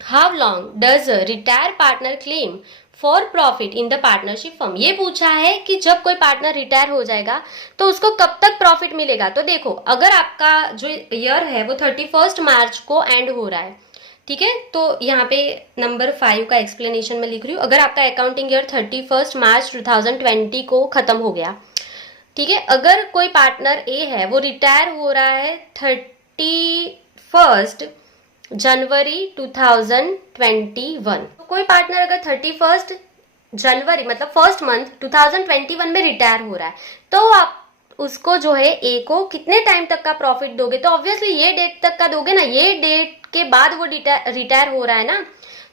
how long does retire partner claim for profit in the partnership firm. ये पूछा है कि जब कोई पार्टनर रिटायर हो जाएगा तो उसको कब तक प्रॉफिट मिलेगा। तो देखो, अगर आपका जो ईयर है वो 31 मार्च को एंड हो रहा है, ठीक है, तो यहाँ पे नंबर 5 का एक्सप्लेनेशन में लिख रही हूँ। अगर आपका अकाउंटिंग ईयर 31 मार्च 2020 को खत्म हो गया, ठीक है, अगर कोई पार्टनर ए है वो रिटायर हो रहा है 31 जनवरी 2021, तो कोई पार्टनर अगर 31 जनवरी मतलब फर्स्ट मंथ 2021 में रिटायर हो रहा है, तो आप उसको जो है ए को कितने टाइम तक का प्रॉफिट दोगे। तो ऑब्वियसली ये डेट तक का दोगे ना, ये डेट के बाद वो रिटायर हो रहा है ना,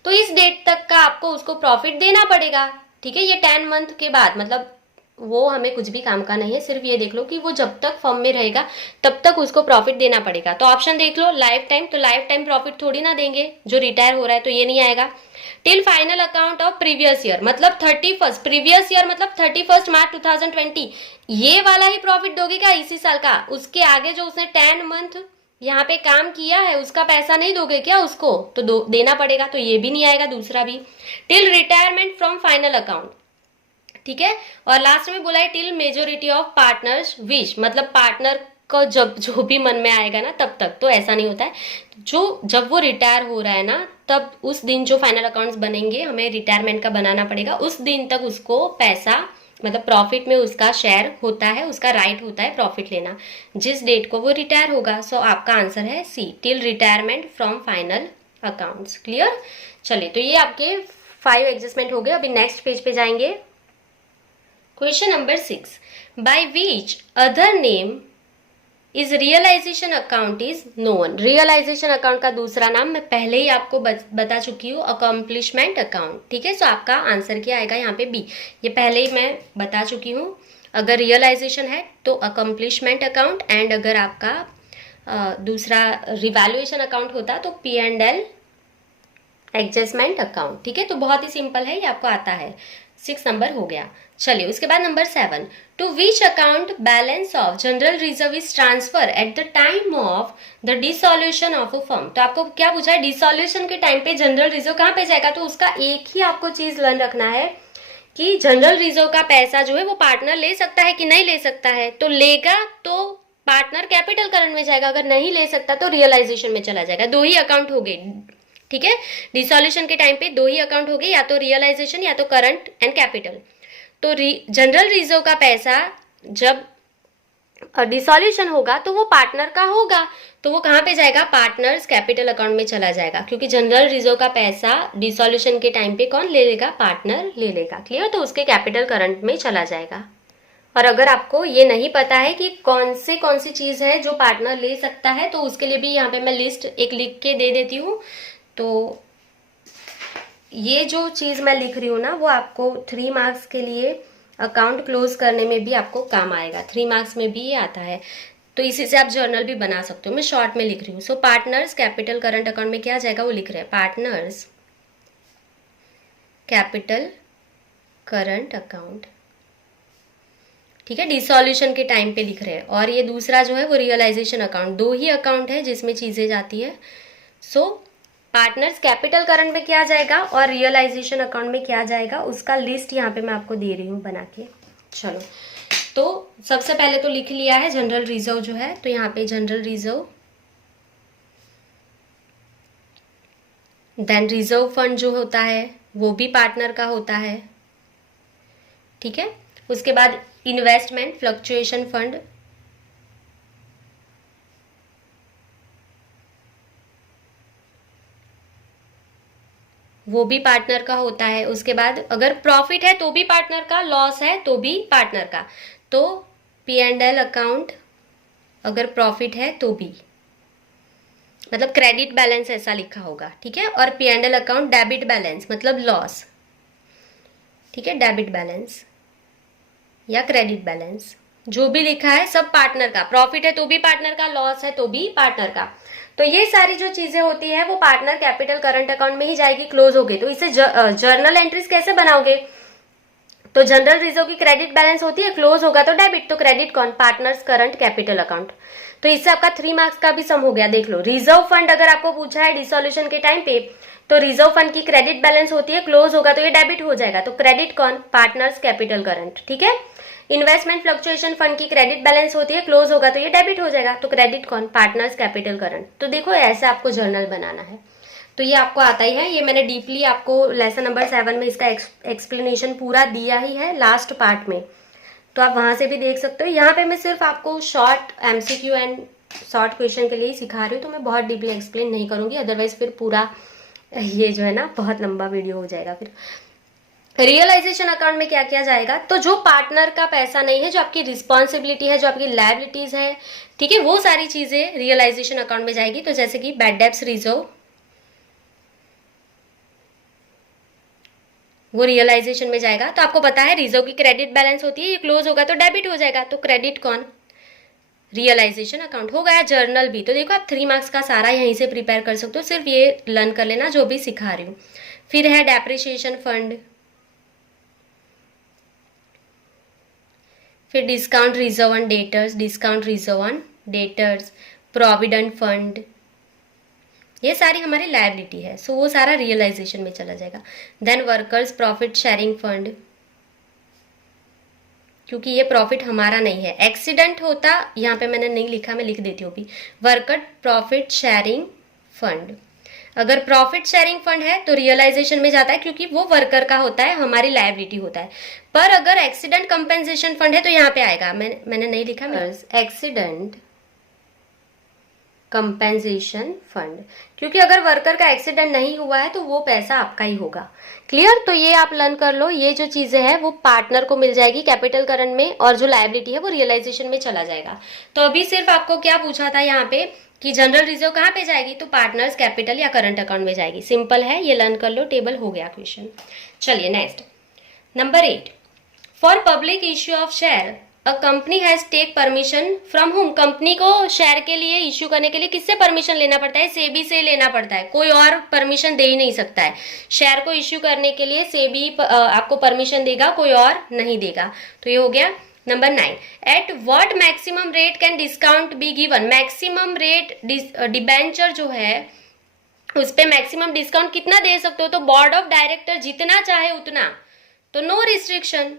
तो इस डेट तक का आपको उसको प्रॉफिट देना पड़ेगा। ठीक है, ये 10 मंथ के बाद, मतलब वो हमें कुछ भी काम का नहीं है। सिर्फ ये देख लो कि वो जब तक फर्म में रहेगा तब तक उसको प्रॉफिट देना पड़ेगा। तो ऑप्शन देख लो लाइफ टाइम, तो लाइफ टाइम प्रॉफिट थोड़ी ना देंगे जो रिटायर हो रहा है, तो ये नहीं आएगा। Till final account of previous year, मतलब 31, प्रीवियस ईयर मतलब 31 मार्च 2020, ये वाला ही प्रॉफिट दोगे क्या इसी साल का? उसके आगे जो उसने 10 मंथ यहाँ पे काम किया है उसका पैसा नहीं दोगे क्या उसको? तो देना पड़ेगा, तो ये भी नहीं आएगा दूसरा भी। Till retirement from final account, ठीक है। और लास्ट में बोला है till majority of partners wish, मतलब पार्टनर को जब जो भी मन में आएगा ना तब तक, तो ऐसा नहीं होता है। जो जब वो रिटायर हो रहा है ना तब उस दिन जो फाइनल अकाउंट्स बनेंगे हमें रिटायरमेंट का बनाना पड़ेगा, उस दिन तक उसको पैसा मतलब प्रॉफिट में उसका शेयर होता है, उसका राइट होता है प्रॉफिट लेना, जिस डेट को वो रिटायर होगा। सो आपका आंसर है C, till retirement from final accounts. Clear? चलिए, तो ये आपके 5 एडजस्टमेंट हो गए। अभी नेक्स्ट पेज पे जाएंगे। Question number 6, by which other name is realisation account is known. Realisation account का दूसरा नाम मैं पहले ही आपको बता चुकी हूँ, अकम्प्लिशमेंट अकाउंट, ठीक है। सो आपका आंसर क्या आएगा यहाँ पे? बी, ये पहले ही मैं बता चुकी हूँ। अगर रियलाइजेशन है तो अकम्प्लिशमेंट अकाउंट, एंड अगर आपका दूसरा रिवैल्यूएशन अकाउंट होता तो P&L एडजस्टमेंट अकाउंट, ठीक है। तो बहुत ही सिंपल है, ये आपको आता है। 6 नंबर हो गया। चलिए, उसके बाद number 7, to which account balance of general reserve is transfer at the time of the dissolution of a firm. तो आपको क्या पूछा है? डिसॉल्यूशन के टाइम पे जनरल रिजर्व कहाँ पे जाएगा? तो उसका एक ही आपको चीज लर्न रखना है कि जनरल रिजर्व का पैसा जो है वो पार्टनर ले सकता है कि नहीं ले सकता है। तो लेगा तो पार्टनर कैपिटल करंट में जाएगा, अगर नहीं ले सकता तो रियलाइजेशन में चला जाएगा। 2 ही अकाउंट हो गए, ठीक है। डिसॉल्यूशन के टाइम पे 2 ही अकाउंट हो गए, या तो रियलाइजेशन या तो करंट एंड कैपिटल। तो जनरल रिजर्व का पैसा जब डिसॉल्यूशन होगा तो वो पार्टनर का होगा, तो वो कहां पे जाएगा? पार्टनर्स कैपिटल अकाउंट में चला जाएगा, क्योंकि जनरल रिजर्व का पैसा डिसॉल्यूशन के टाइम पे कौन ले लेगा? पार्टनर ले लेगा। क्लियर? तो उसके कैपिटल करंट में चला जाएगा। और अगर आपको ये नहीं पता है कि कौन सी चीज है जो पार्टनर ले सकता है, तो उसके लिए भी यहाँ पे मैं लिस्ट एक लिख के दे देती हूँ। तो ये जो चीज मैं लिख रही हूँ ना वो आपको 3 मार्क्स के लिए अकाउंट क्लोज करने में भी आपको काम आएगा। 3 मार्क्स में भी ये आता है, तो इसी से आप जर्नल भी बना सकते हो। मैं शॉर्ट में लिख रही हूँ। सो पार्टनर्स कैपिटल करंट अकाउंट में क्या जाएगा वो लिख रहे हैं, पार्टनर्स कैपिटल करंट अकाउंट, ठीक है। डिसॉल्यूशन के टाइम पे लिख रहे हैं। और ये दूसरा जो है वो रियलाइजेशन अकाउंट, 2 ही अकाउंट है जिसमें चीजें जाती है। सो पार्टनर्स कैपिटल करंट में क्या जाएगा और रियलाइजेशन अकाउंट में क्या जाएगा, उसका लिस्ट यहाँ पे मैं आपको दे रही हूँ बना के। चलो, तो सबसे पहले तो लिख लिया है जनरल रिजर्व जो है, तो यहाँ पे general reserve, then reserve fund जो होता है वो भी पार्टनर का होता है, ठीक है। उसके बाद इन्वेस्टमेंट फ्लक्चुएशन फंड, वो भी पार्टनर का होता है। उसके बाद अगर प्रॉफिट है तो भी पार्टनर का, लॉस है तो भी पार्टनर का। तो P&L अकाउंट अगर प्रॉफिट है तो भी, मतलब क्रेडिट बैलेंस ऐसा लिखा होगा, ठीक है। और P&L अकाउंट डेबिट बैलेंस मतलब लॉस, ठीक है। डेबिट बैलेंस या क्रेडिट बैलेंस जो भी लिखा है सब पार्टनर का। प्रॉफिट है तो भी पार्टनर का, लॉस है तो भी पार्टनर का। तो ये सारी जो चीजें होती है वो पार्टनर कैपिटल करंट अकाउंट में ही जाएगी, क्लोज होगी। तो इसे जर्नल एंट्रीज कैसे बनाओगे? तो जनरल रिजर्व की क्रेडिट बैलेंस होती है, क्लोज होगा तो डेबिट, तो क्रेडिट कौन? Partners current capital account. तो इससे आपका 3 मार्क्स का भी सम हो गया। देख लो, रिजर्व फंड अगर आपको पूछा है डिसॉल्यूशन के टाइम पे, तो रिजर्व फंड की क्रेडिट बैलेंस होती है, क्लोज होगा तो ये डेबिट हो जाएगा, तो क्रेडिट कौन? पार्टनर्स कैपिटल करंट, ठीक है। इन्वेस्टमेंट फ्लक्चुएशन फंड की क्रेडिट बैलेंस होती है, क्लोज होगा तो ये डेबिट हो जाएगा, तो क्रेडिट कौन? Partners capital current. तो देखो ऐसे आपको जर्नल बनाना है, तो ये आपको आता ही है। ये मैंने डीपली आपको लेसन नंबर 7 में इसका एक्सप्लेनेशन पूरा दिया ही है लास्ट पार्ट में, तो आप वहां से भी देख सकते हो। यहाँ पे मैं सिर्फ आपको short MCQ and short question के लिए ही सिखा रही हूँ, तो मैं बहुत डीपली एक्सप्लेन नहीं करूंगी, अदरवाइज फिर पूरा ये जो है ना बहुत लंबा वीडियो हो जाएगा। फिर रियलाइजेशन अकाउंट में क्या किया जाएगा? तो जो पार्टनर का पैसा नहीं है, जो आपकी रिस्पॉन्सिबिलिटी है, जो आपकी लायबिलिटीज है, ठीक है, वो सारी चीजें रियलाइजेशन अकाउंट में जाएगी। तो जैसे कि बैड डेब्ट्स रिजर्व, वो रियलाइजेशन में जाएगा। तो आपको पता है रिजर्व की क्रेडिट बैलेंस होती है, ये क्लोज होगा तो डेबिट हो जाएगा, तो क्रेडिट कौन, रियलाइजेशन अकाउंट हो गया। जर्नल भी, तो देखो आप 3 मार्क्स का सारा यहीं से प्रिपेयर कर सकते हो, सिर्फ ये लर्न कर लेना जो भी सिखा रही हूँ। फिर है डेप्रिसिएशन फंड, फिर discount reserve on debtors, discount reserve on debtors, provident fund, ये सारी हमारी लायबिलिटी है, सो वो सारा रियलाइजेशन में चला जाएगा। Then workers profit sharing fund, क्योंकि ये प्रॉफिट हमारा नहीं है, एक्सीडेंट होता, यहाँ पे मैंने नहीं लिखा, मैं लिख देती हूँ अभी, वर्कर प्रॉफिट शेयरिंग फंड। अगर प्रॉफिट शेयरिंग फंड है तो रियलाइजेशन में जाता है, क्योंकि वो वर्कर का होता है, हमारी लायबिलिटी होता है। पर अगर एक्सीडेंट कंपेंसेशन फंड है तो यहाँ पे आएगा, मैंने नहीं लिखा, एक्सीडेंट कंपेंसेशन फंड, क्योंकि अगर वर्कर का एक्सीडेंट नहीं हुआ है तो वो पैसा आपका ही होगा। क्लियर, तो ये आप लर्न कर लो, ये जो चीजें हैं वो पार्टनर को मिल जाएगी कैपिटल करंट में, और जो लायबिलिटी है वो रियलाइजेशन में चला जाएगा। तो अभी सिर्फ आपको क्या पूछा था यहाँ पे कि जनरल रिजर्व कहाँ पे जाएगी, तो पार्टनर्स कैपिटल या करंट अकाउंट में जाएगी। सिंपल है, ये लर्न कर लो, टेबल हो गया क्वेश्चन। चलिए next, number 8, for public issue of share a company has take permission from home. Company को शेयर के लिए इश्यू करने के लिए किससे परमिशन लेना पड़ता है, सेबी से लेना पड़ता है, कोई और परमिशन दे ही नहीं सकता है। शेयर को इश्यू करने के लिए सेबी आपको परमिशन देगा, कोई और नहीं देगा। तो ये हो गया number 9, at what maximum rate can discount be given. Maximum rate debenture जो है उस पे मैक्सिमम डिस्काउंट कितना दे सकते हो, तो बोर्ड ऑफ डायरेक्टर जितना चाहे उतना, तो नो रिस्ट्रिक्शन।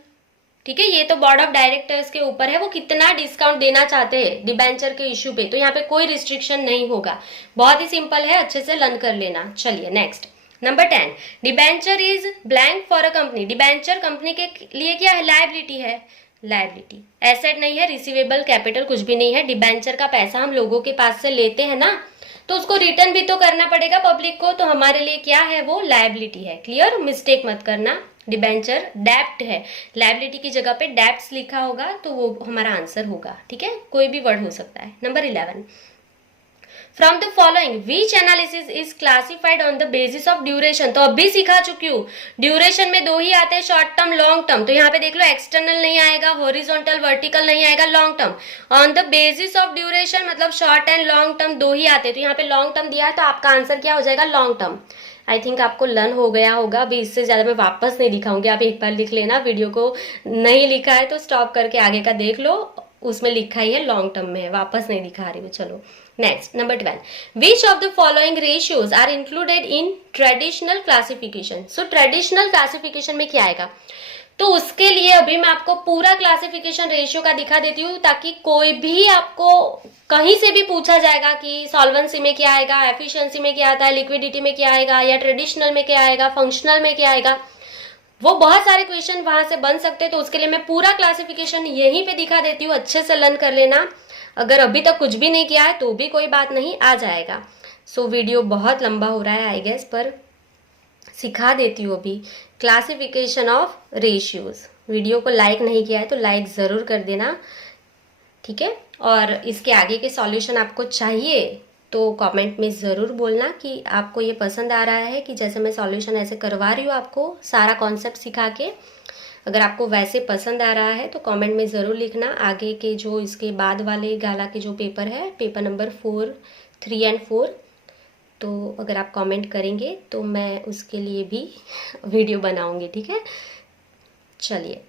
ठीक है, ये तो बोर्ड ऑफ डायरेक्टर्स के ऊपर है, वो कितना डिस्काउंट देना चाहते हैं डिबेंचर के इश्यू पे, तो यहाँ पे कोई रिस्ट्रिक्शन नहीं होगा। बहुत ही सिंपल है, अच्छे से लर्न कर लेना। चलिए next, number 10, debenture is blank for a company. Debenture company के लिए क्या है, लायबिलिटी है, लायबिलिटी, एसेट नहीं है, रिसीवेबल कैपिटल कुछ भी नहीं है। डिबेंचर का पैसा हम लोगों के पास से लेते हैं ना, तो उसको रिटर्न भी तो करना पड़ेगा पब्लिक को, तो हमारे लिए क्या है, वो लायबिलिटी है। क्लियर, मिस्टेक मत करना, डिबेंचर डेप्ट है, लायबिलिटी की जगह पे डेप्ट्स लिखा होगा तो वो हमारा आंसर होगा। ठीक है, कोई भी वर्ड हो सकता है। Number 11, from the following which analysis is classified on the basis of duration. तो अभी सिखा चुकी हूँ, ड्यूरेशन में 2 ही आते हैं, शॉर्ट टर्म लॉन्ग टर्म। तो यहाँ पे देख लो, एक्सटर्नल नहीं आएगा, हॉरिजॉन्टल वर्टिकल नहीं आएगा, long term. On the basis of duration मतलब शॉर्ट एंड लॉन्ग टर्म 2 ही आते हैं, तो यहाँ पे लॉन्ग टर्म दिया है, तो आपका आंसर क्या हो जाएगा, लॉन्ग टर्म। आई थिंक आपको लर्न हो गया होगा, अभी इससे ज्यादा मैं वापस नहीं दिखाऊंगी, आप एक बार लिख लेना। वीडियो को नहीं लिखा है तो स्टॉप करके आगे का देख लो, उसमें लिखा ही है लॉन्ग टर्म में है, वापस नहीं दिखा रही हूँ। चलो next, number 12, which of the following ratios are included in traditional classification. So traditional classification में क्या आएगा, तो उसके लिए अभी मैं आपको पूरा क्लासिफिकेशन रेशियो का दिखा देती हूँ, ताकि कोई भी आपको कहीं से भी पूछा जाएगा कि सॉल्वेंसी में क्या आएगा, एफिशिएंसी में क्या आता है, लिक्विडिटी में क्या आएगा, या ट्रेडिशनल में क्या आएगा, फंक्शनल में क्या आएगा, वो बहुत सारे क्वेश्चन वहां से बन सकते हैं। तो उसके लिए मैं पूरा क्लासिफिकेशन यहीं पे दिखा देती हूँ, अच्छे से लर्न कर लेना। अगर अभी तक कुछ भी नहीं किया है तो भी कोई बात नहीं, आ जाएगा। सो वीडियो बहुत लंबा हो रहा है आई गेस, पर सिखा देती हूँ अभी क्लासिफिकेशन ऑफ रेशियोज। वीडियो को लाइक नहीं किया है तो लाइक जरूर कर देना, ठीक है। और इसके आगे के सॉल्यूशन आपको चाहिए तो कमेंट में ज़रूर बोलना कि आपको ये पसंद आ रहा है, कि जैसे मैं सॉल्यूशन ऐसे करवा रही हूँ आपको सारा कॉन्सेप्ट सिखा के। अगर आपको वैसे पसंद आ रहा है तो कमेंट में ज़रूर लिखना। आगे के जो इसके बाद वाले गाला के जो पेपर है, पेपर नंबर 4, 3 एंड 4, तो अगर आप कमेंट करेंगे तो मैं उसके लिए भी वीडियो बनाऊंगी, ठीक है। चलिए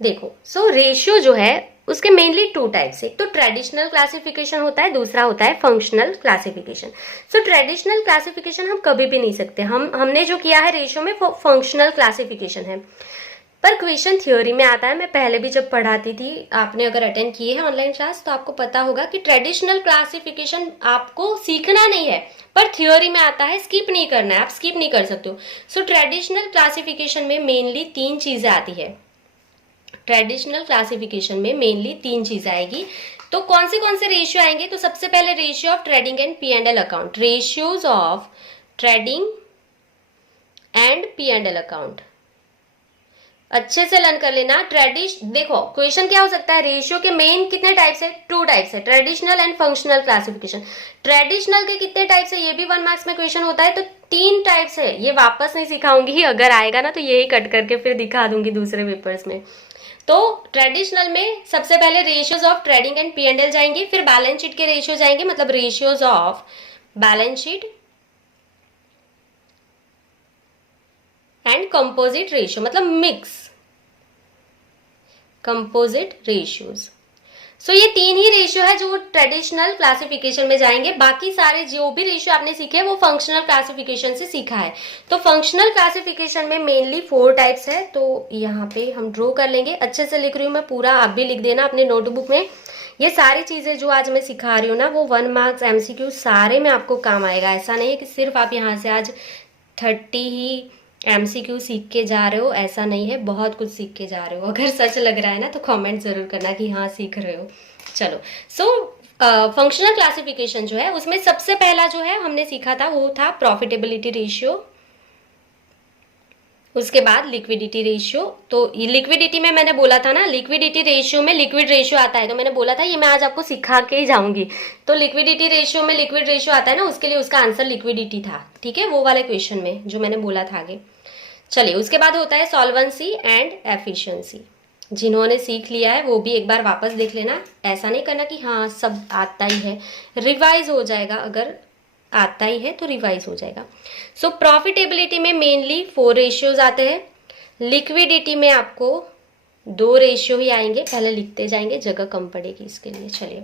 देखो, सो रेशियो जो है उसके मेनली 2 टाइप्स है। एक तो ट्रेडिशनल क्लासिफिकेशन होता है, दूसरा होता है functional classification. So traditional classification हम कभी भी नहीं सकते, हमने जो किया है रेशियो में फंक्शनल क्लासिफिकेशन है। पर क्वेश्चन थ्योरी में आता है, मैं पहले भी जब पढ़ाती थी, आपने अगर अटेंड किए हैं ऑनलाइन क्लास तो आपको पता होगा कि ट्रेडिशनल क्लासिफिकेशन आपको सीखना नहीं है, पर थ्योरी में आता है, स्किप नहीं करना है, आप स्किप नहीं कर सकते हो। सो ट्रेडिशनल क्लासिफिकेशन में मेनली 3 चीजें आती है। ट्रेडिशनल क्लासिफिकेशन में मेनली 3 चीजें आएगी। तो कौन से रेशियो आएंगे, तो सबसे पहले ratio of trading and P&L account, ratios of trading and P&L account. अच्छे से लर्न कर लेना। देखो क्वेश्चन क्या हो सकता है, रेशियो के मेन कितने टाइप्स है, 2 टाइप्स है, traditional and functional classification. Traditional के कितने टाइप्स है, ये भी 1 मार्क्स में क्वेश्चन होता है, तो 3 टाइप्स है। ये वापस नहीं सिखाऊंगी, अगर आएगा ना तो यही कट करके फिर दिखा दूंगी दूसरे पेपर्स में। तो ट्रेडिशनल में सबसे पहले ratios of trading and P&L जाएंगे, फिर बैलेंस शीट के रेशियो जाएंगे, मतलब ratios of balance sheet and composite ratio, मतलब मिक्स कंपोजिट रेशियोज। सो ये 3 ही रेशियो है जो ट्रेडिशनल क्लासिफिकेशन में जाएंगे। बाकी सारे जो भी रेशियो आपने सीखे वो फंक्शनल क्लासिफिकेशन से सीखा है। तो फंक्शनल क्लासिफिकेशन में मेनली 4 टाइप्स है। तो यहाँ पे हम ड्रॉ कर लेंगे, अच्छे से लिख रही हूँ मैं पूरा, आप भी लिख देना अपने नोटबुक में। ये सारी चीजें जो आज मैं सिखा रही हूँ ना, वो 1 मार्क्स MCQ सारे में आपको काम आएगा। ऐसा नहीं है कि सिर्फ आप यहाँ से आज 30 ही MCQ सीख के जा रहे हो, ऐसा नहीं है, बहुत कुछ सीख के जा रहे हो। अगर सच लग रहा है ना तो कमेंट जरूर करना कि हाँ सीख रहे हो। चलो, सो फंक्शनल क्लासिफिकेशन जो है उसमें सबसे पहला जो है हमने सीखा था वो था प्रॉफिटेबिलिटी रेशियो, उसके बाद लिक्विडिटी रेशियो। तो लिक्विडिटी में मैंने बोला था ना, लिक्विडिटी रेशियो में लिक्विड रेशियो आता है, तो मैंने बोला था ये मैं आज आपको सिखा के ही जाऊंगी। तो लिक्विडिटी रेशियो में लिक्विड रेशियो आता है ना, उसके लिए उसका आंसर लिक्विडिटी था, ठीक है, वो वाले क्वेश्चन में जो मैंने बोला था आगे। चलिए, उसके बाद होता है सॉल्वेंसी एंड एफिशिएंसी। जिन्होंने सीख लिया है वो भी एक बार वापस देख लेना, ऐसा नहीं करना कि हाँ सब आता ही है, रिवाइज हो जाएगा, अगर आता ही है तो रिवाइज हो जाएगा। सो प्रॉफिटेबिलिटी में मेनली 4 रेशियोज आते हैं, लिक्विडिटी में आपको 2 रेशियो ही आएंगे, पहले लिखते जाएंगे, जगह कम पड़ेगी इसके लिए। चलिए,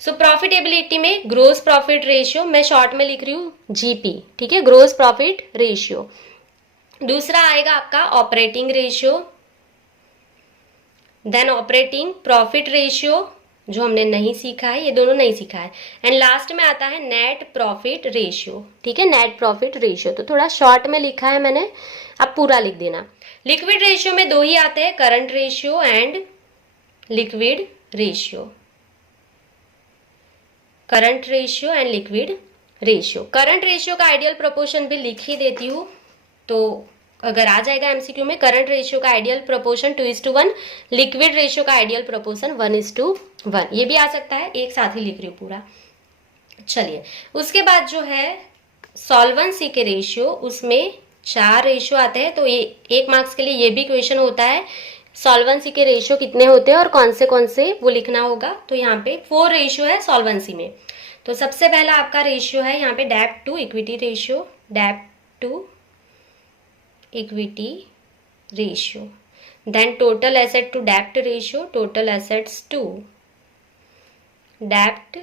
सो प्रॉफिटेबिलिटी में ग्रोस प्रॉफिट रेशियो, मैं शॉर्ट में लिख रही हूँ GP, ठीक है, ग्रोस प्रॉफिट रेशियो। दूसरा आएगा आपका operating ratio, then operating profit ratio जो हमने नहीं सीखा है, ये दोनों नहीं सीखा है, एंड लास्ट में आता है नेट प्रॉफिट रेशियो, ठीक है, नेट प्रॉफिट रेशियो। तो थोड़ा शॉर्ट में लिखा है मैंने, आप पूरा लिख देना। लिक्विड रेशियो में 2 ही आते हैं, current ratio and liquid ratio, current ratio and liquid ratio. Current ratio का आइडियल प्रोपोर्शन भी लिख ही देती हूँ, तो अगर आ जाएगा MCQ में, करंट रेशियो का आइडियल प्रोपोर्शन 2:1, लिक्विड रेशियो का आइडियल प्रोपोर्शन 1:1, ये भी आ सकता है, एक साथ ही लिख रही हूँ पूरा। चलिए, उसके बाद जो है सॉल्वेंसी के रेशियो, उसमें 4 रेशियो आते हैं। तो ये 1 मार्क्स के लिए ये भी क्वेश्चन होता है, सॉल्वेंसी के रेशियो कितने होते हैं और कौन से वो लिखना होगा। तो यहाँ पे 4 रेशियो है सॉल्वेंसी में। तो सबसे पहला आपका रेशियो है यहाँ पे डेब्ट टू इक्विटी रेशियो, डेब्ट to equity ratio, then total asset to डेब्ट रेशियो, टोटल एसेट्स टू डेब्ट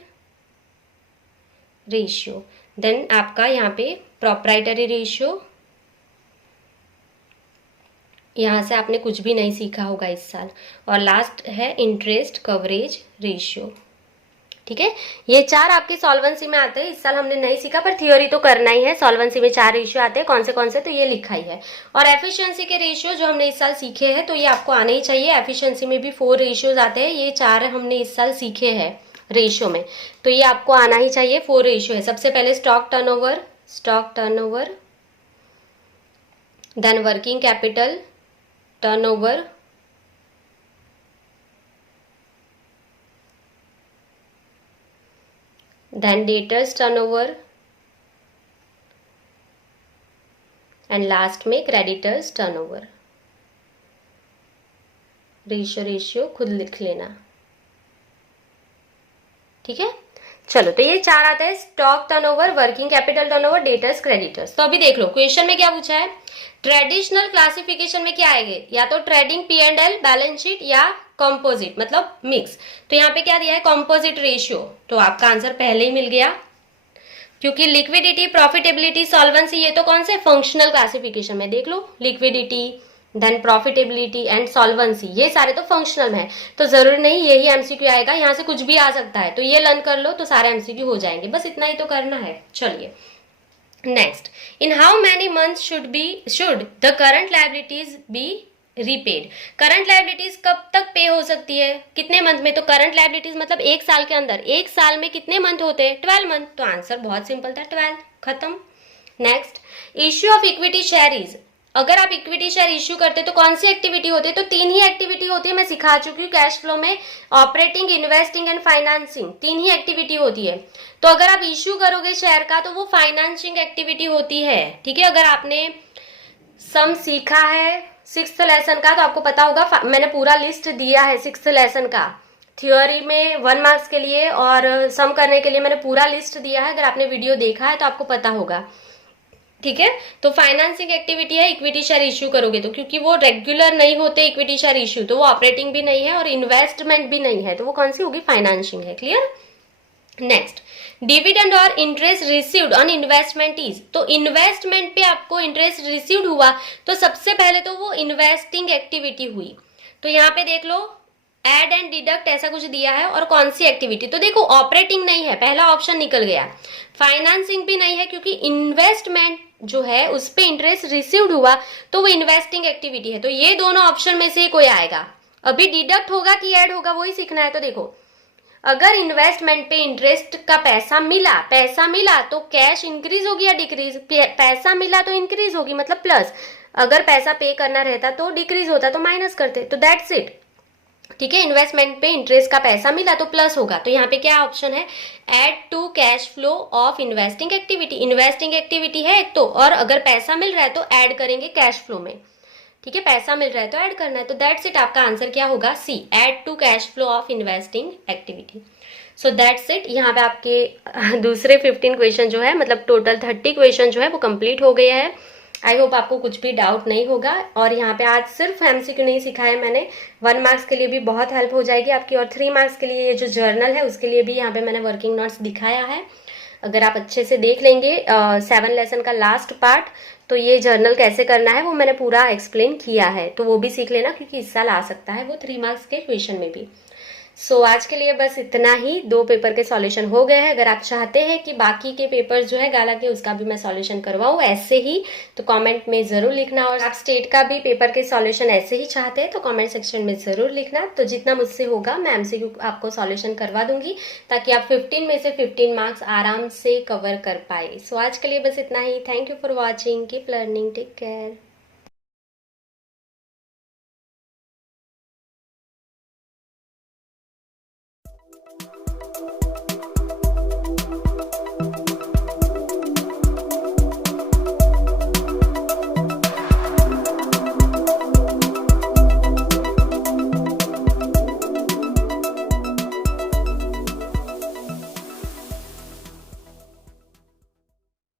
रेशियो, देन आपका यहाँ पे प्रोप्राइटरी रेशियो, यहाँ से आपने कुछ भी नहीं सीखा होगा इस साल, और लास्ट है इंटरेस्ट कवरेज रेशियो, ठीक है। ये 4 आपके सॉल्वेंसी में आते हैं, इस साल हमने नहीं सीखा, पर थियोरी तो करना ही है। सॉल्वेंसी में 4 रेशियो आते हैं, कौन से तो ये लिखा ही है। और एफिशिएंसी के रेशियो जो हमने इस साल सीखे हैं, तो ये आपको आने ही चाहिए। एफिशिएंसी में भी 4 रेशियोज आते हैं, ये 4 हमने इस साल सीखे हैं रेशियो में, तो ये आपको आना ही चाहिए। 4 रेशियो है, सबसे पहले stock turnover, then working capital turnover, then debtors turnover, and last में क्रेडिटर्स टर्नओवर। रेशियो खुद लिख लेना, ठीक है। चलो, तो ये 4 आते हैं, stock turnover, working capital turnover, debtors, creditors. तो अभी देख लो क्वेश्चन में क्या पूछा है, ट्रेडिशनल क्लासिफिकेशन में क्या आएंगे, या तो ट्रेडिंग P&L, बैलेंस शीट, या कंपोजिट मतलब मिक्स। तो यहाँ पे क्या दिया है, कंपोजिट रेशियो, तो आपका आंसर पहले ही मिल गया, क्योंकि लिक्विडिटी, प्रॉफिटेबिलिटी, सॉल्वेंसी, ये तो कौन से फंक्शनल क्लासिफिकेशन में, देख लो, liquidity, then profitability and solvency, ये सारे तो फंक्शनल में है। तो जरूरी नहीं यही MCQ आएगा, यहाँ से कुछ भी आ सकता है, तो ये लर्न कर लो तो सारे MCQ हो जाएंगे, बस इतना ही तो करना है। चलिए next, in how many months should the current liabilities be repaid. Current liabilities कब तक पे हो सकती है, कितने मंथ में। तो करंट लायबिलिटीज मतलब 1 साल के अंदर, 1 साल में कितने मंथ होते हैं, 12 मंथ। तो आंसर बहुत सिंपल था, 12, खत्म। Next, issue of equity share is अगर आप इक्विटी शेयर इश्यू करते तो कौन सी एक्टिविटी होती है? तो 3 ही एक्टिविटी होती है, मैं सिखा चुकी हूँ कैश फ्लो में, operating, investing and financing, 3 he activity होती है। तो अगर आप इश्यू करोगे शेयर का तो वो फाइनेंसिंग एक्टिविटी होती है, ठीक है। अगर आपने सम सीखा है 6th लेसन का तो आपको पता होगा, मैंने पूरा लिस्ट दिया है 6th लेसन का, थ्योरी में 1 मार्क्स के लिए और सम करने के लिए मैंने पूरा लिस्ट दिया है। अगर आपने वीडियो देखा है तो आपको पता होगा, ठीक है। तो फाइनेंसिंग एक्टिविटी है इक्विटी शेयर इश्यू करोगे तो, क्योंकि वो रेगुलर नहीं होते इक्विटी शेयर इश्यू, तो वो ऑपरेटिंग भी नहीं है और इन्वेस्टमेंट भी नहीं है, तो वो कौन सी होगी? फाइनेंसिंग है। क्लियर? नेक्स्ट, डिविडेंड और interest received on investment is, तो इन्वेस्टमेंट पे आपको इंटरेस्ट रिसीव्ड हुआ तो सबसे पहले तो वो इन्वेस्टिंग एक्टिविटी हुई। तो यहाँ पे देख लो एड एंड डिडक्ट ऐसा कुछ दिया है, और कौन सी एक्टिविटी? तो देखो ऑपरेटिंग नहीं है, पहला ऑप्शन निकल गया। फाइनेंसिंग भी नहीं है क्योंकि इन्वेस्टमेंट जो है उस पे इंटरेस्ट रिसीव्ड हुआ तो वो इन्वेस्टिंग एक्टिविटी है। तो ये दोनों ऑप्शन में से कोई आएगा। अभी डिडक्ट होगा कि ऐड होगा वही सीखना है। तो देखो अगर इन्वेस्टमेंट पे इंटरेस्ट का पैसा मिला तो कैश इंक्रीज होगी या डिक्रीज? पैसा मिला तो इंक्रीज होगी मतलब प्लस, अगर पैसा पे करना रहता तो डिक्रीज होता तो माइनस करते। तो दैट्स इट, ठीक है। इन्वेस्टमेंट पे इंटरेस्ट का पैसा मिला तो प्लस होगा। तो यहाँ पे क्या ऑप्शन है? Add to cash flow of investing activity. Investing activity है एक तो, और अगर पैसा मिल रहा है तो ऐड करेंगे कैश फ्लो में, ठीक है। पैसा मिल रहा है तो ऐड करना है। तो दैट्स इट, आपका आंसर क्या होगा? C, add to cash flow of investing activity. So that's it. यहाँ पे आपके दूसरे 15 क्वेश्चन जो है, मतलब टोटल 30 क्वेश्चन जो है वो कंप्लीट हो गए हैं। आई होप आपको कुछ भी डाउट नहीं होगा। और यहाँ पे आज सिर्फ एमसीक्यू नहीं सिखाया मैंने, 1 मार्क्स के लिए भी बहुत हेल्प हो जाएगी आपकी, और 3 मार्क्स के लिए ये जो जर्नल है उसके लिए भी यहाँ पे मैंने वर्किंग नोट्स दिखाया है। अगर आप अच्छे से देख लेंगे 7 लेसन का लास्ट पार्ट, तो ये जर्नल कैसे करना है वो मैंने पूरा एक्सप्लेन किया है, तो वो भी सीख लेना क्योंकि इस साल आ सकता है वो 3 मार्क्स के क्वेश्चन में भी। सो आज के लिए बस इतना ही, 2 पेपर के सॉल्यूशन हो गए हैं। अगर आप चाहते हैं कि बाकी के पेपर जो है गाला के उसका भी मैं सॉल्यूशन करवाऊँ ऐसे ही, तो कमेंट में जरूर लिखना। और आप स्टेट का भी पेपर के सॉल्यूशन ऐसे ही चाहते हैं तो कमेंट सेक्शन में जरूर लिखना। तो जितना मुझसे होगा मैं एमसीक्यू आपको सॉल्यूशन करवा दूंगी, ताकि आप 15 में से 15 मार्क्स आराम से कवर कर पाए। सो आज के लिए बस इतना ही। Thank you for watching, keep learning, take care.